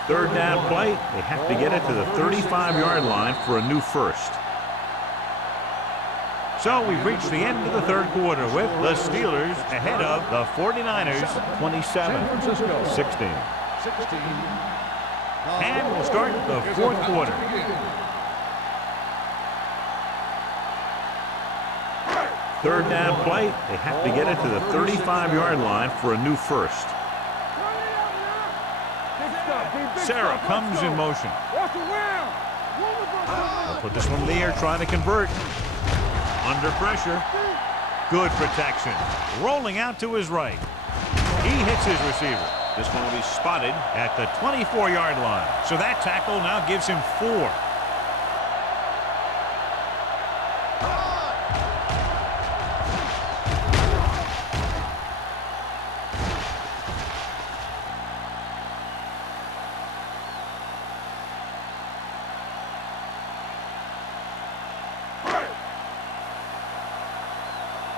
Third down play. They have to get it to the 35-yard line for a new first. So we've reached the end of the third quarter with the Steelers ahead of the 49ers 27-16. And we'll start the fourth quarter. Third down play. They have to get it to the 35-yard line for a new first. Sarah comes in motion. They'll put this one in the air, trying to convert. Under pressure. Good protection. Rolling out to his right. He hits his receiver. This one will be spotted at the 24-yard line. So that tackle now gives him 4.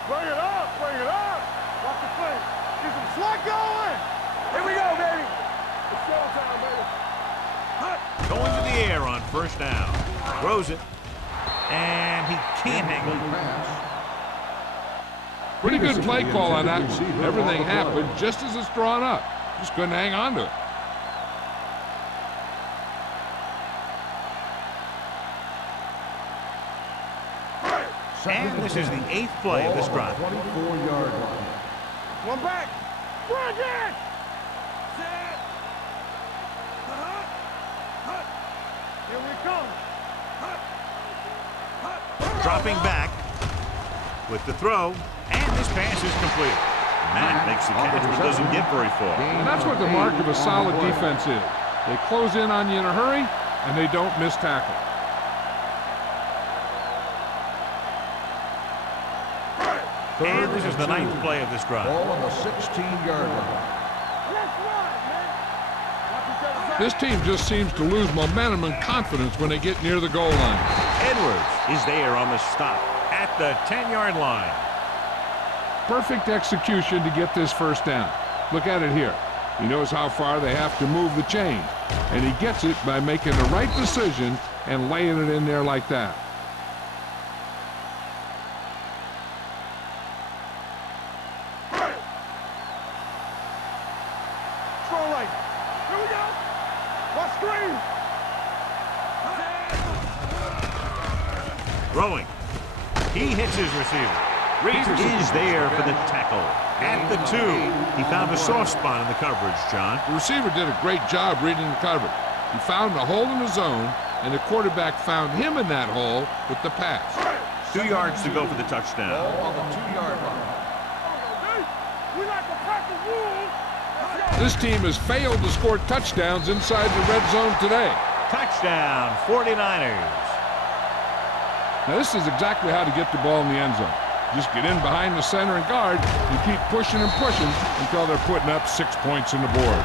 Bring it up, bring it up. Watch the play. Get some slack going. Here we go, baby. It's showtime, baby. Going to the air on first down. Throws it. And he can't hang on. Pretty good play call on that one. Everything happened just as it's drawn up. Just couldn't hang on to it. And this is the 8th play of this drive. 24-yard line. One back. Bring it. Here we come. Dropping back with the throw. And this pass is complete. Matt makes the catch but doesn't get very far. And that's what the mark of a solid defense is. They close in on you in a hurry, and they don't miss tackle. And this is the 9th play of this drive. Ball on the 16-yard line. This team just seems to lose momentum and confidence when they get near the goal line. Edwards is there on the stop at the 10-yard line. Perfect execution to get this first down. Look at it here. He knows how far they have to move the chain, and he gets it by making the right decision and laying it in there like that. Throw right. Here we go. Watch screen. Throwing. He hits his receiver. Reed is there for the tackle. At the 2, he found a soft spot in the coverage, John. The receiver did a great job reading the coverage. He found a hole in the zone, and the quarterback found him in that hole with the pass. 2 yards to go for the touchdown. Ball on the 2-yard line. We like to practice rules. This team has failed to score touchdowns inside the red zone today. Touchdown, 49ers. Now, this is exactly how to get the ball in the end zone. Just get in behind the center and guard and keep pushing and pushing until they're putting up 6 points on the board.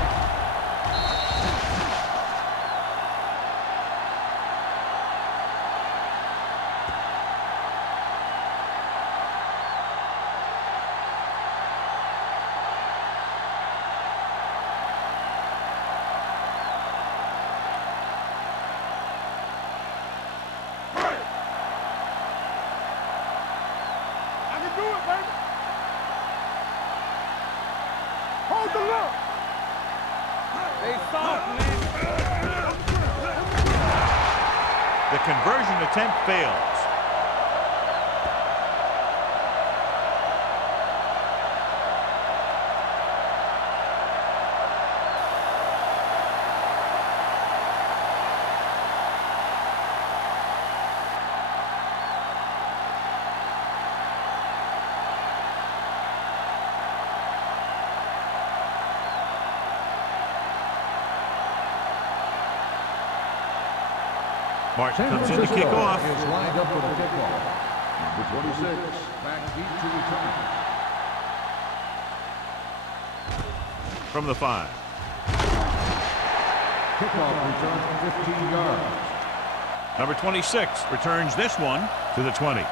Hold the look. They soft, man. The conversion attempt fails. Martin comes in to kick off. Is lined up for the kickoff. Number 26, back deep to return. From the 5. Kickoff return 15 yards. Number 26 returns this one to the 20.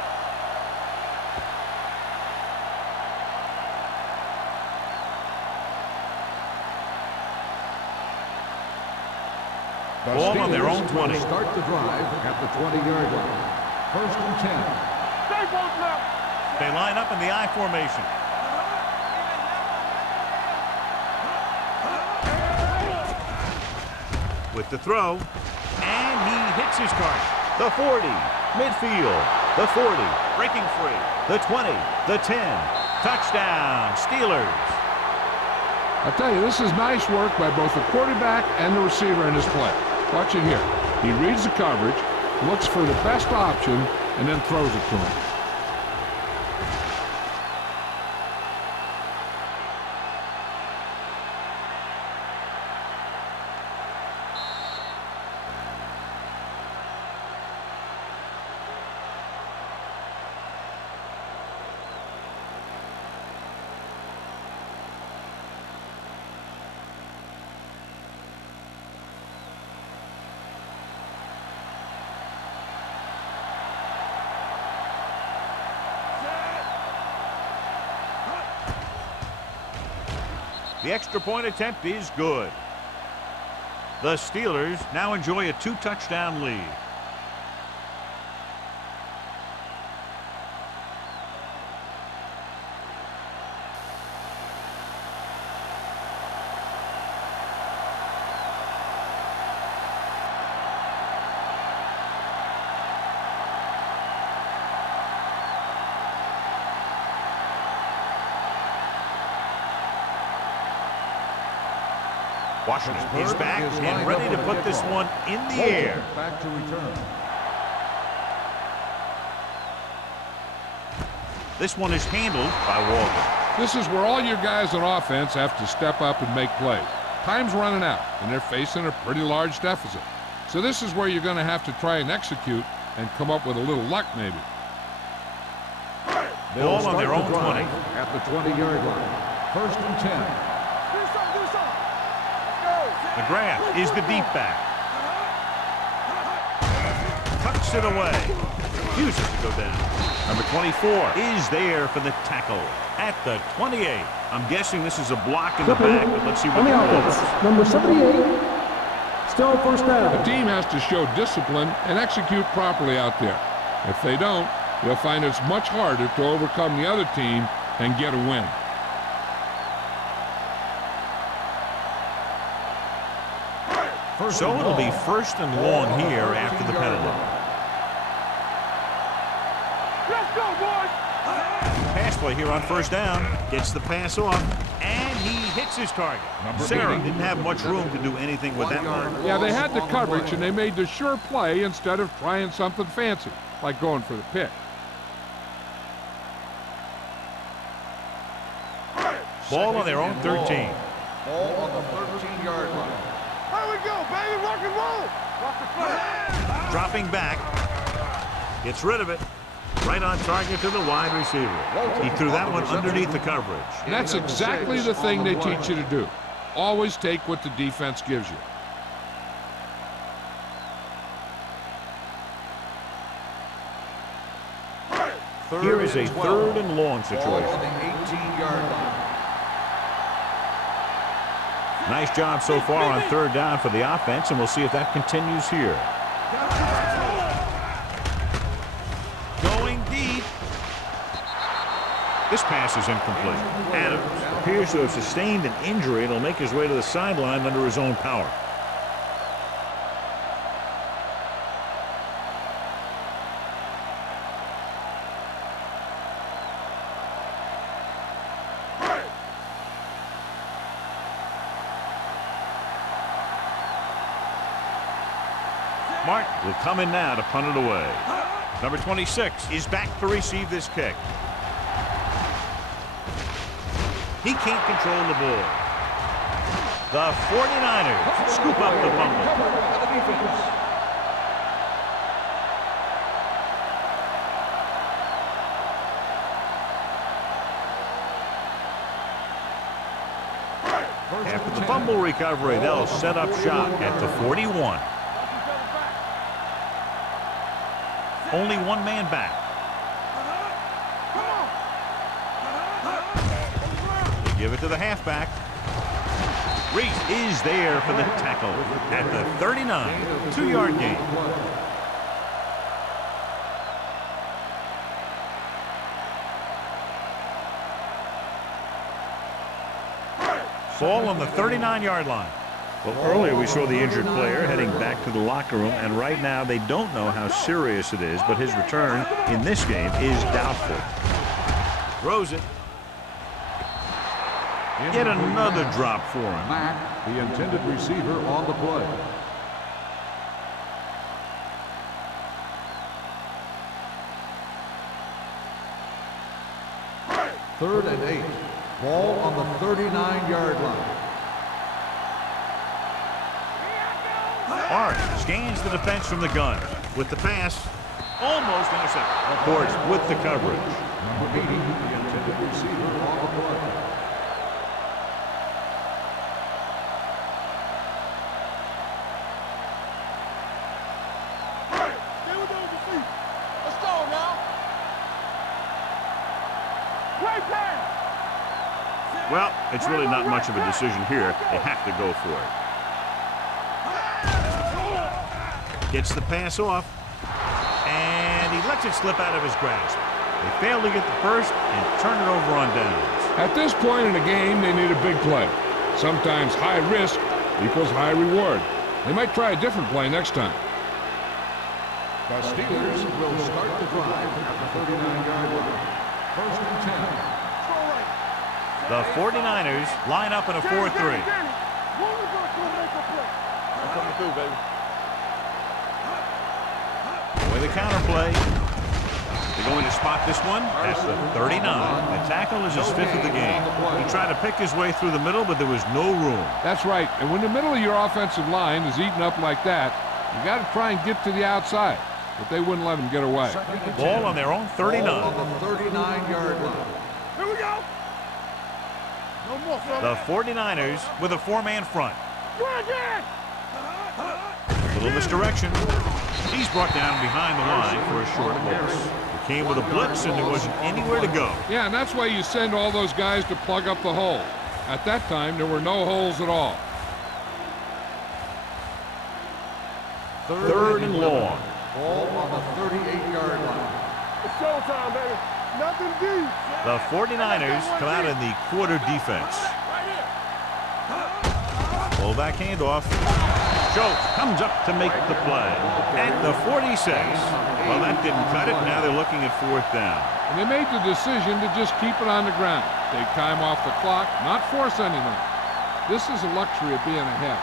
Ball on their own 20. Start the drive at the 20-yard line. First and 10. Stay both left. They line up in the I formation. With the throw, and he hits his target. The 40, midfield, the 40, breaking free, the 20, the 10, touchdown, Steelers. I'll tell you, this is nice work by both the quarterback and the receiver in his play. Watch it here. He reads the coverage, looks for the best option, and then throws it to him. The extra point attempt is good. The Steelers now enjoy a 2-touchdown lead. Washington is back and ready to put this one in the air. Back to return. This one is handled by Walden. This is where all your guys on offense have to step up and make plays. Time's running out, and they're facing a pretty large deficit. So this is where you're going to have to try and execute and come up with a little luck, maybe. Ball on their own 20. At the 20-yard line. First and 10. McGrath is the deep back. Tucks it away. Refuses to go down. Number 24 is there for the tackle at the 28. I'm guessing this is a block in the back, but let's see what On the happens. offense, number 78, still first down. The team has to show discipline and execute properly out there. If they don't, they'll find it's much harder to overcome the other team and get a win. So it'll be first and long here after the penalty. Let's go, boys. Pass play here on first down. Gets the pass off, and he hits his target. Sarah didn't have much room to do anything with that one. Yeah, they had the coverage, and they made the sure play instead of trying something fancy, like going for the pick. Ball on their own 13. Ball on the 13-yard line. Here we go, baby. Rock and roll. Rock the foot. Dropping back. Gets rid of it. Right on target to the wide receiver. He threw that one underneath the coverage. And that's exactly the thing they teach you to do. Always take what the defense gives you. Here is a third and long Ball on situation. the 18-yard line. Nice job so far on third down for the offense, and we'll see if that continues here. Going deep. This pass is incomplete. Adams appears to have sustained an injury and will make his way to the sideline under his own power. Martin will come in now to punt it away. Number 26 is back to receive this kick. He can't control the ball. The 49ers scoop up the fumble. After the fumble recovery, they'll set up shop at the 41. Only one man back. They give it to the halfback. Reese is there for the tackle at the 39, 2-yard gain. Ball on the 39-yard line. Well, earlier we saw the injured player heading back to the locker room, and right now they don't know how serious it is, but his return in this game is doubtful. Throws it. Yet another drop for him. Mack, the intended receiver, on the play. Third and 8. Ball on the 39-yard line. Hart scans the defense from the gun. With the pass, almost intercepted. Ports with the coverage. Number 80, the intended receiver, on the play. Let's go now. Great pass. Well, it's really not much of a decision here. They have to go for it. Gets the pass off, and he lets it slip out of his grasp. They fail to get the first and turn it over on downs. At this point in the game, they need a big play. Sometimes high risk equals high reward. They might try a different play next time. The Steelers will start the drive at the 39-yard line. First and 10. The 49ers line up in a 4-3. With a counter play. They're going to spot this one at the 39. The tackle is his 5th of the game. He tried to pick his way through the middle, but there was no room. That's right. And when the middle of your offensive line is eaten up like that, you got to try and get to the outside. But they wouldn't let him get away. Ball on their own 39. Ball on the 39-yard line. Here we go. No more, The 49ers with a 4-man front. Little misdirection. He's brought down behind the line for a short loss. It came with a blitz, and there wasn't anywhere to go. Yeah, and that's why you send all those guys to plug up the hole. At that time, there were no holes at all. Third and long. Ball on the 38-yard line. It's showtime, baby. Nothing deep. The 49ers come out in the quarter defense. Fullback handoff. Schultz comes up to make the play. At the 46. Well, that didn't cut it. Now they're looking at 4th down. And they made the decision to just keep it on the ground. Take time off the clock, not force anything. This is a luxury of being ahead.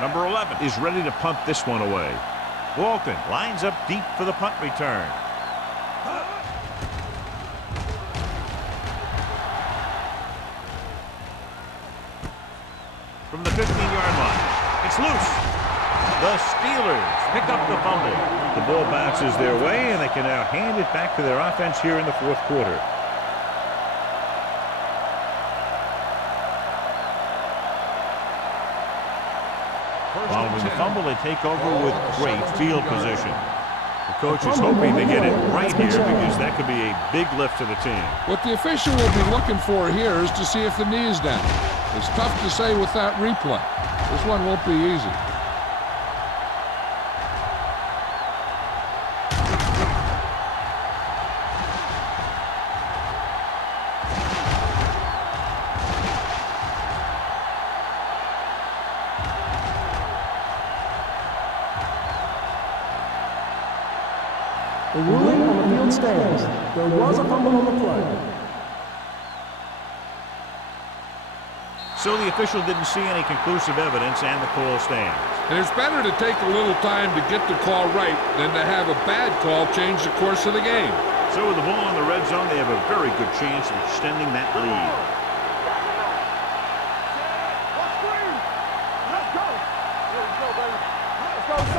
Number 11 is ready to punt this one away. Walton lines up deep for the punt return. From the 15-yard line, it's loose. The Steelers pick up the fumble. The ball bounces their way, and they can now hand it back to their offense here in the 4th quarter. Following the fumble, they take over with great field position. The coach is hoping they get it right here because that could be a big lift to the team. What the official will be looking for here is to see if the knee is down. It's tough to say with that replay. This one won't be easy. The ruling on the field stands. There was a fumble on the play. So the official didn't see any conclusive evidence, and the call stands. And it's better to take a little time to get the call right than to have a bad call change the course of the game. So with the ball in the red zone, they have a very good chance of extending that lead.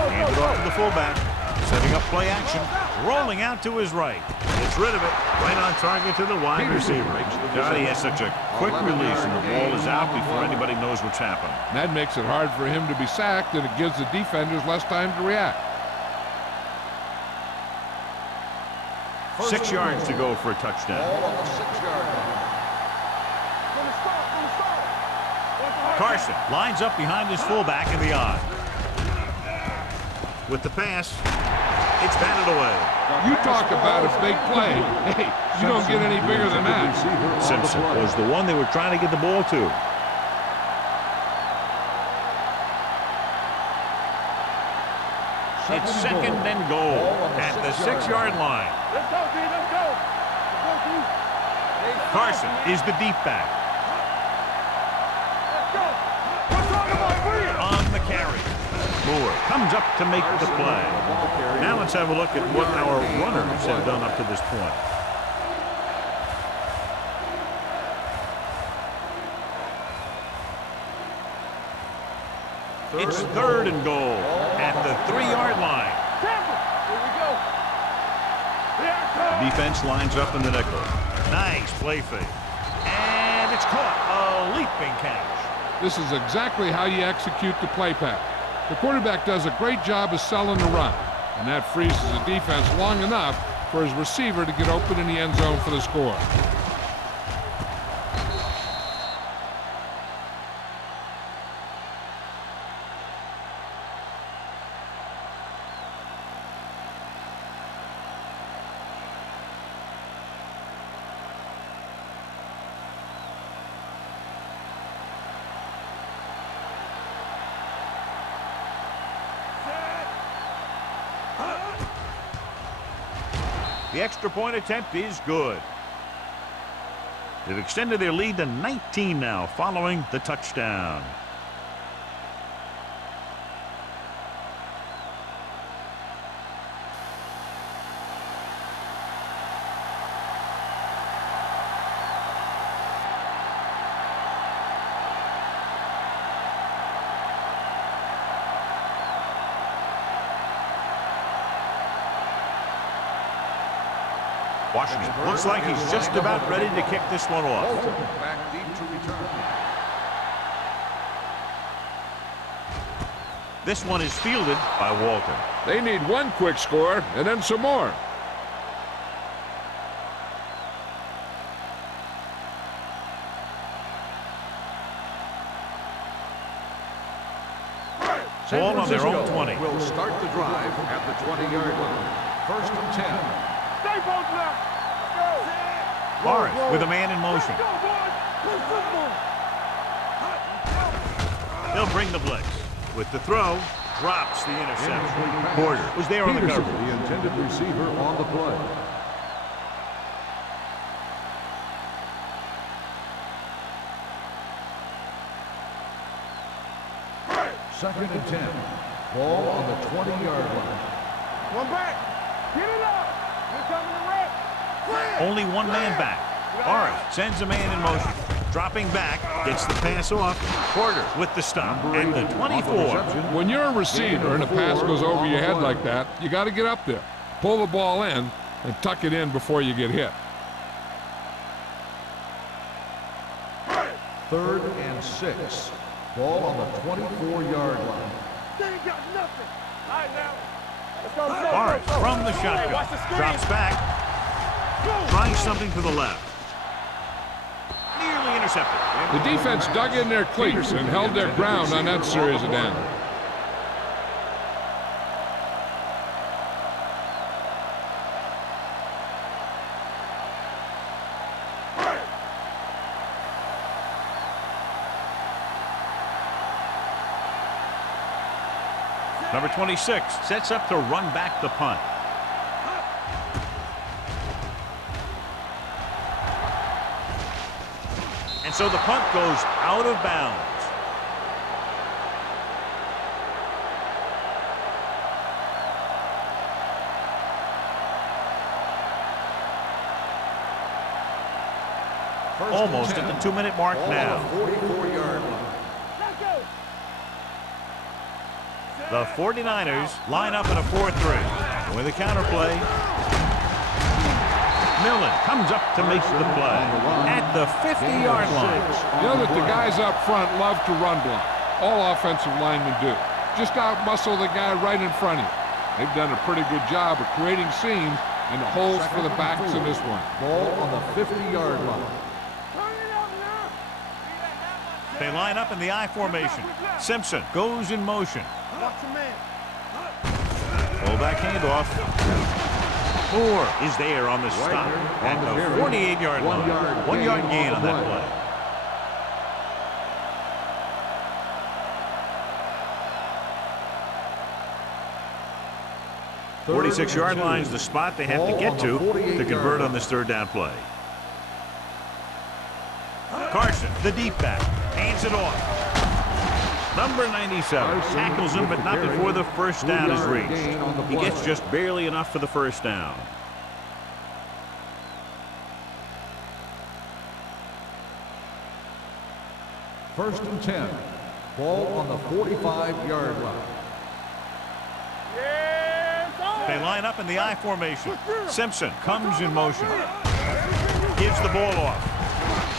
Handed off to the fullback. Setting up play action. Rolling out to his right. Gets rid of it. Right on target to the wide receiver. God, he has such a quick release, and the ball is out before anybody knows what's happened. That makes it hard for him to be sacked, and it gives the defenders less time to react. 6 yards to go for a touchdown. Ball on the 6-yard line. Carson lines up behind his fullback in the I. With the pass, it's batted away. You talk about a big play. Hey, you don't get any bigger than that. Simpson was the one they were trying to get the ball to. It's second and goal at the 6-yard line. Let's go, D. Let's go. Let's go, D. Carson is the deep back. Let's go. We're talking about free. On the carry. Moore comes up to make the play. Now let's have a look at what our runners have done up to this point. It's third and goal at the 3-yard line. Here we go. Here it The comes. defense lines up in the nickel. Nice play fake. And it's caught. A leaping catch. This is exactly how you execute the play pass. The quarterback does a great job of selling the run, and that freezes the defense long enough for his receiver to get open in the end zone for the score. The extra point attempt is good. They've extended their lead to 19 now following the touchdown. Washington looks like he's just about ready to kick this one off. Back deep to return. This one is fielded by Walton. They need one quick score and then some more. Ball on their own 20. Will start the drive at the 20-yard line. First and 10. Stay both left. Go. Morris with a man in motion. Go, boys. Play football. They'll bring the blitz. With the throw, drops the interception. Porter was there on the Peterson, cover. the intended receiver on the play. Second and 10. Ball on the 20-yard line. One back. Get it up. You're coming to red. Clear. Only one man back. Morris sends a man in motion. Dropping back, gets the pass off. Porter with the stop. And the 24. When you're a receiver and a pass goes over your head like that, you got to get up there, pull the ball in, and tuck it in before you get hit. Third and 6. Ball on the 24-yard line. They ain't got nothing. All right, now. Let's go, let's go. Morris Let's go. from the Watch the shotgun. screen. Drops back. Trying something to the left. Nearly intercepted. The defense dug in their cleats and held their ground on that series of downs. Number 26 sets up to run back the punt. And so the punt goes out of bounds. Almost at the 2-minute mark now. 44-yard line. Let's go. The 49ers line up in a 4-3. With a counterplay. Millen comes up to make the play at the 50-yard line. You know that the guys up front love to run block. All offensive linemen do. Just out-muscle the guy right in front of you. They've done a pretty good job of creating seams and the holes for the backs in this one. Ball on the 50-yard line. They line up in the I formation. Simpson goes in motion. Fullback handoff. Moore is there on the stop at the 48-yard line. 1 yard gain on that play. 46-yard line is the spot they have to get to convert on this third down play. Carson, the deep back, hands it off. Number 97 tackles him, but not before the first down is reached. He gets just barely enough for the first down. First and 10. Ball on the 45-yard line. They line up in the I formation. Simpson comes in motion. Gives the ball off.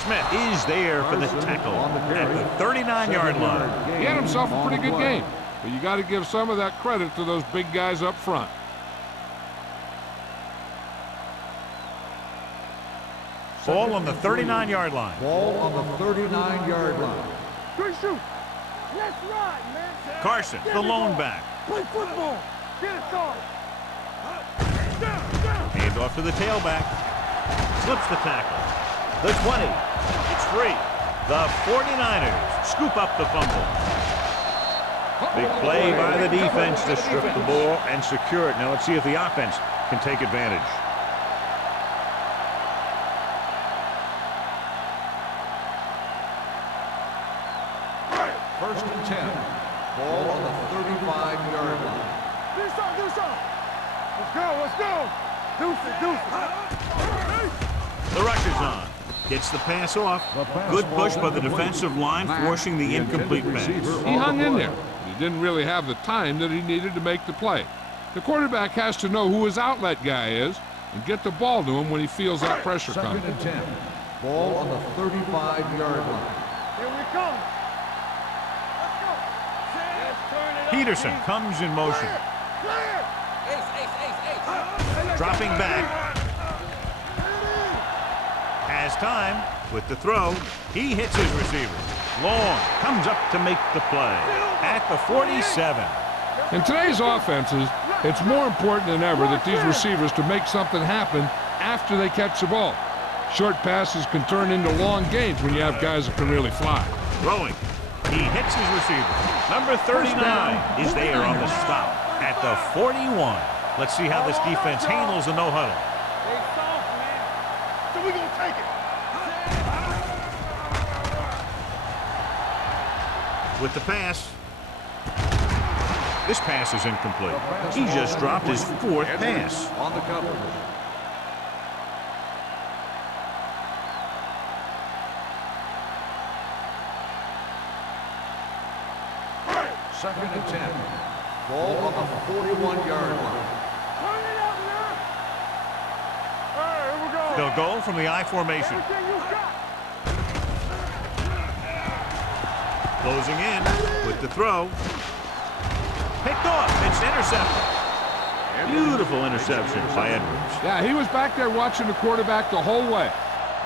Smith is there for the tackle at the 39-yard line. He had himself a pretty good game, but you got to give some of that credit to those big guys up front. Ball on the 39-yard line. Ball on the 39-yard line. Good shoot. Let's ride, man. Carson, the lone back. Play football. Get it started. Hand off to the tailback. Slips the tackle. The 20. It's free. The 49ers scoop up the fumble. Big play by the defense to strip the ball and secure it. Now let's see if the offense can take advantage. First and 10. Ball on the 35-yard line. Do something. Let's go. Deuce. The rush is on. Gets the pass off. Good push by the defensive line, forcing the incomplete pass. He hung in there. He didn't really have the time that he needed to make the play. The quarterback has to know who his outlet guy is and get the ball to him when he feels that pressure coming. Second and 10. Ball on the 35-yard line. Here we come. Let's go. Peterson comes in motion. Dropping back. Has time with the throw. He hits his receiver. Long comes up to make the play at the 47. In today's offenses, it's more important than ever that these receivers to make something happen after they catch the ball. Short passes can turn into long gains when you have guys that can really fly. Throwing. He hits his receiver. Number 39 is there on the stop at the 41. Let's see how this defense handles the no-huddle. They soft, man. So we're going to take it. With the pass. This pass is incomplete. He just dropped his fourth pass. On the cover. Second and 10. Ball on the 41-yard line. Turn it up now. All right, here we go. They'll go from the I formation. Everything you got. Closing in with the throw. Picked off. It's intercepted. Beautiful interception by Edwards. Yeah, he was back there watching the quarterback the whole way,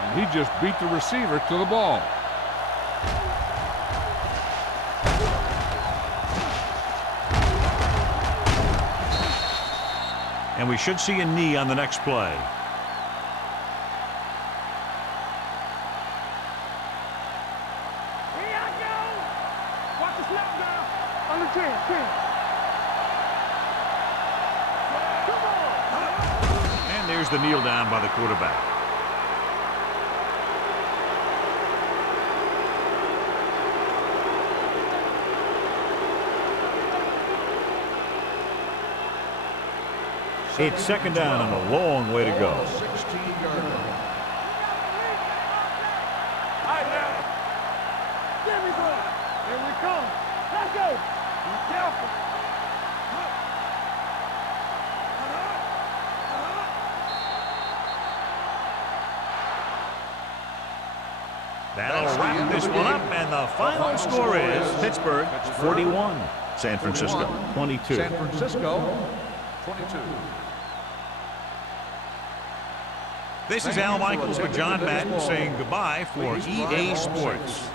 and he just beat the receiver to the ball. And we should see a knee on the next play. Here I go. Watch the snap down. On the 10. Come on. And there's the kneel down by the quarterback. It's second down and a long way to go. 16-yard line. All right, now. There we go. Here we come. Let's go. Be careful. That'll wrap this one up, and the final score is Pittsburgh 41, San Francisco 22. San Francisco 22. This is Al Michaels with John Madden saying goodbye for EA Sports.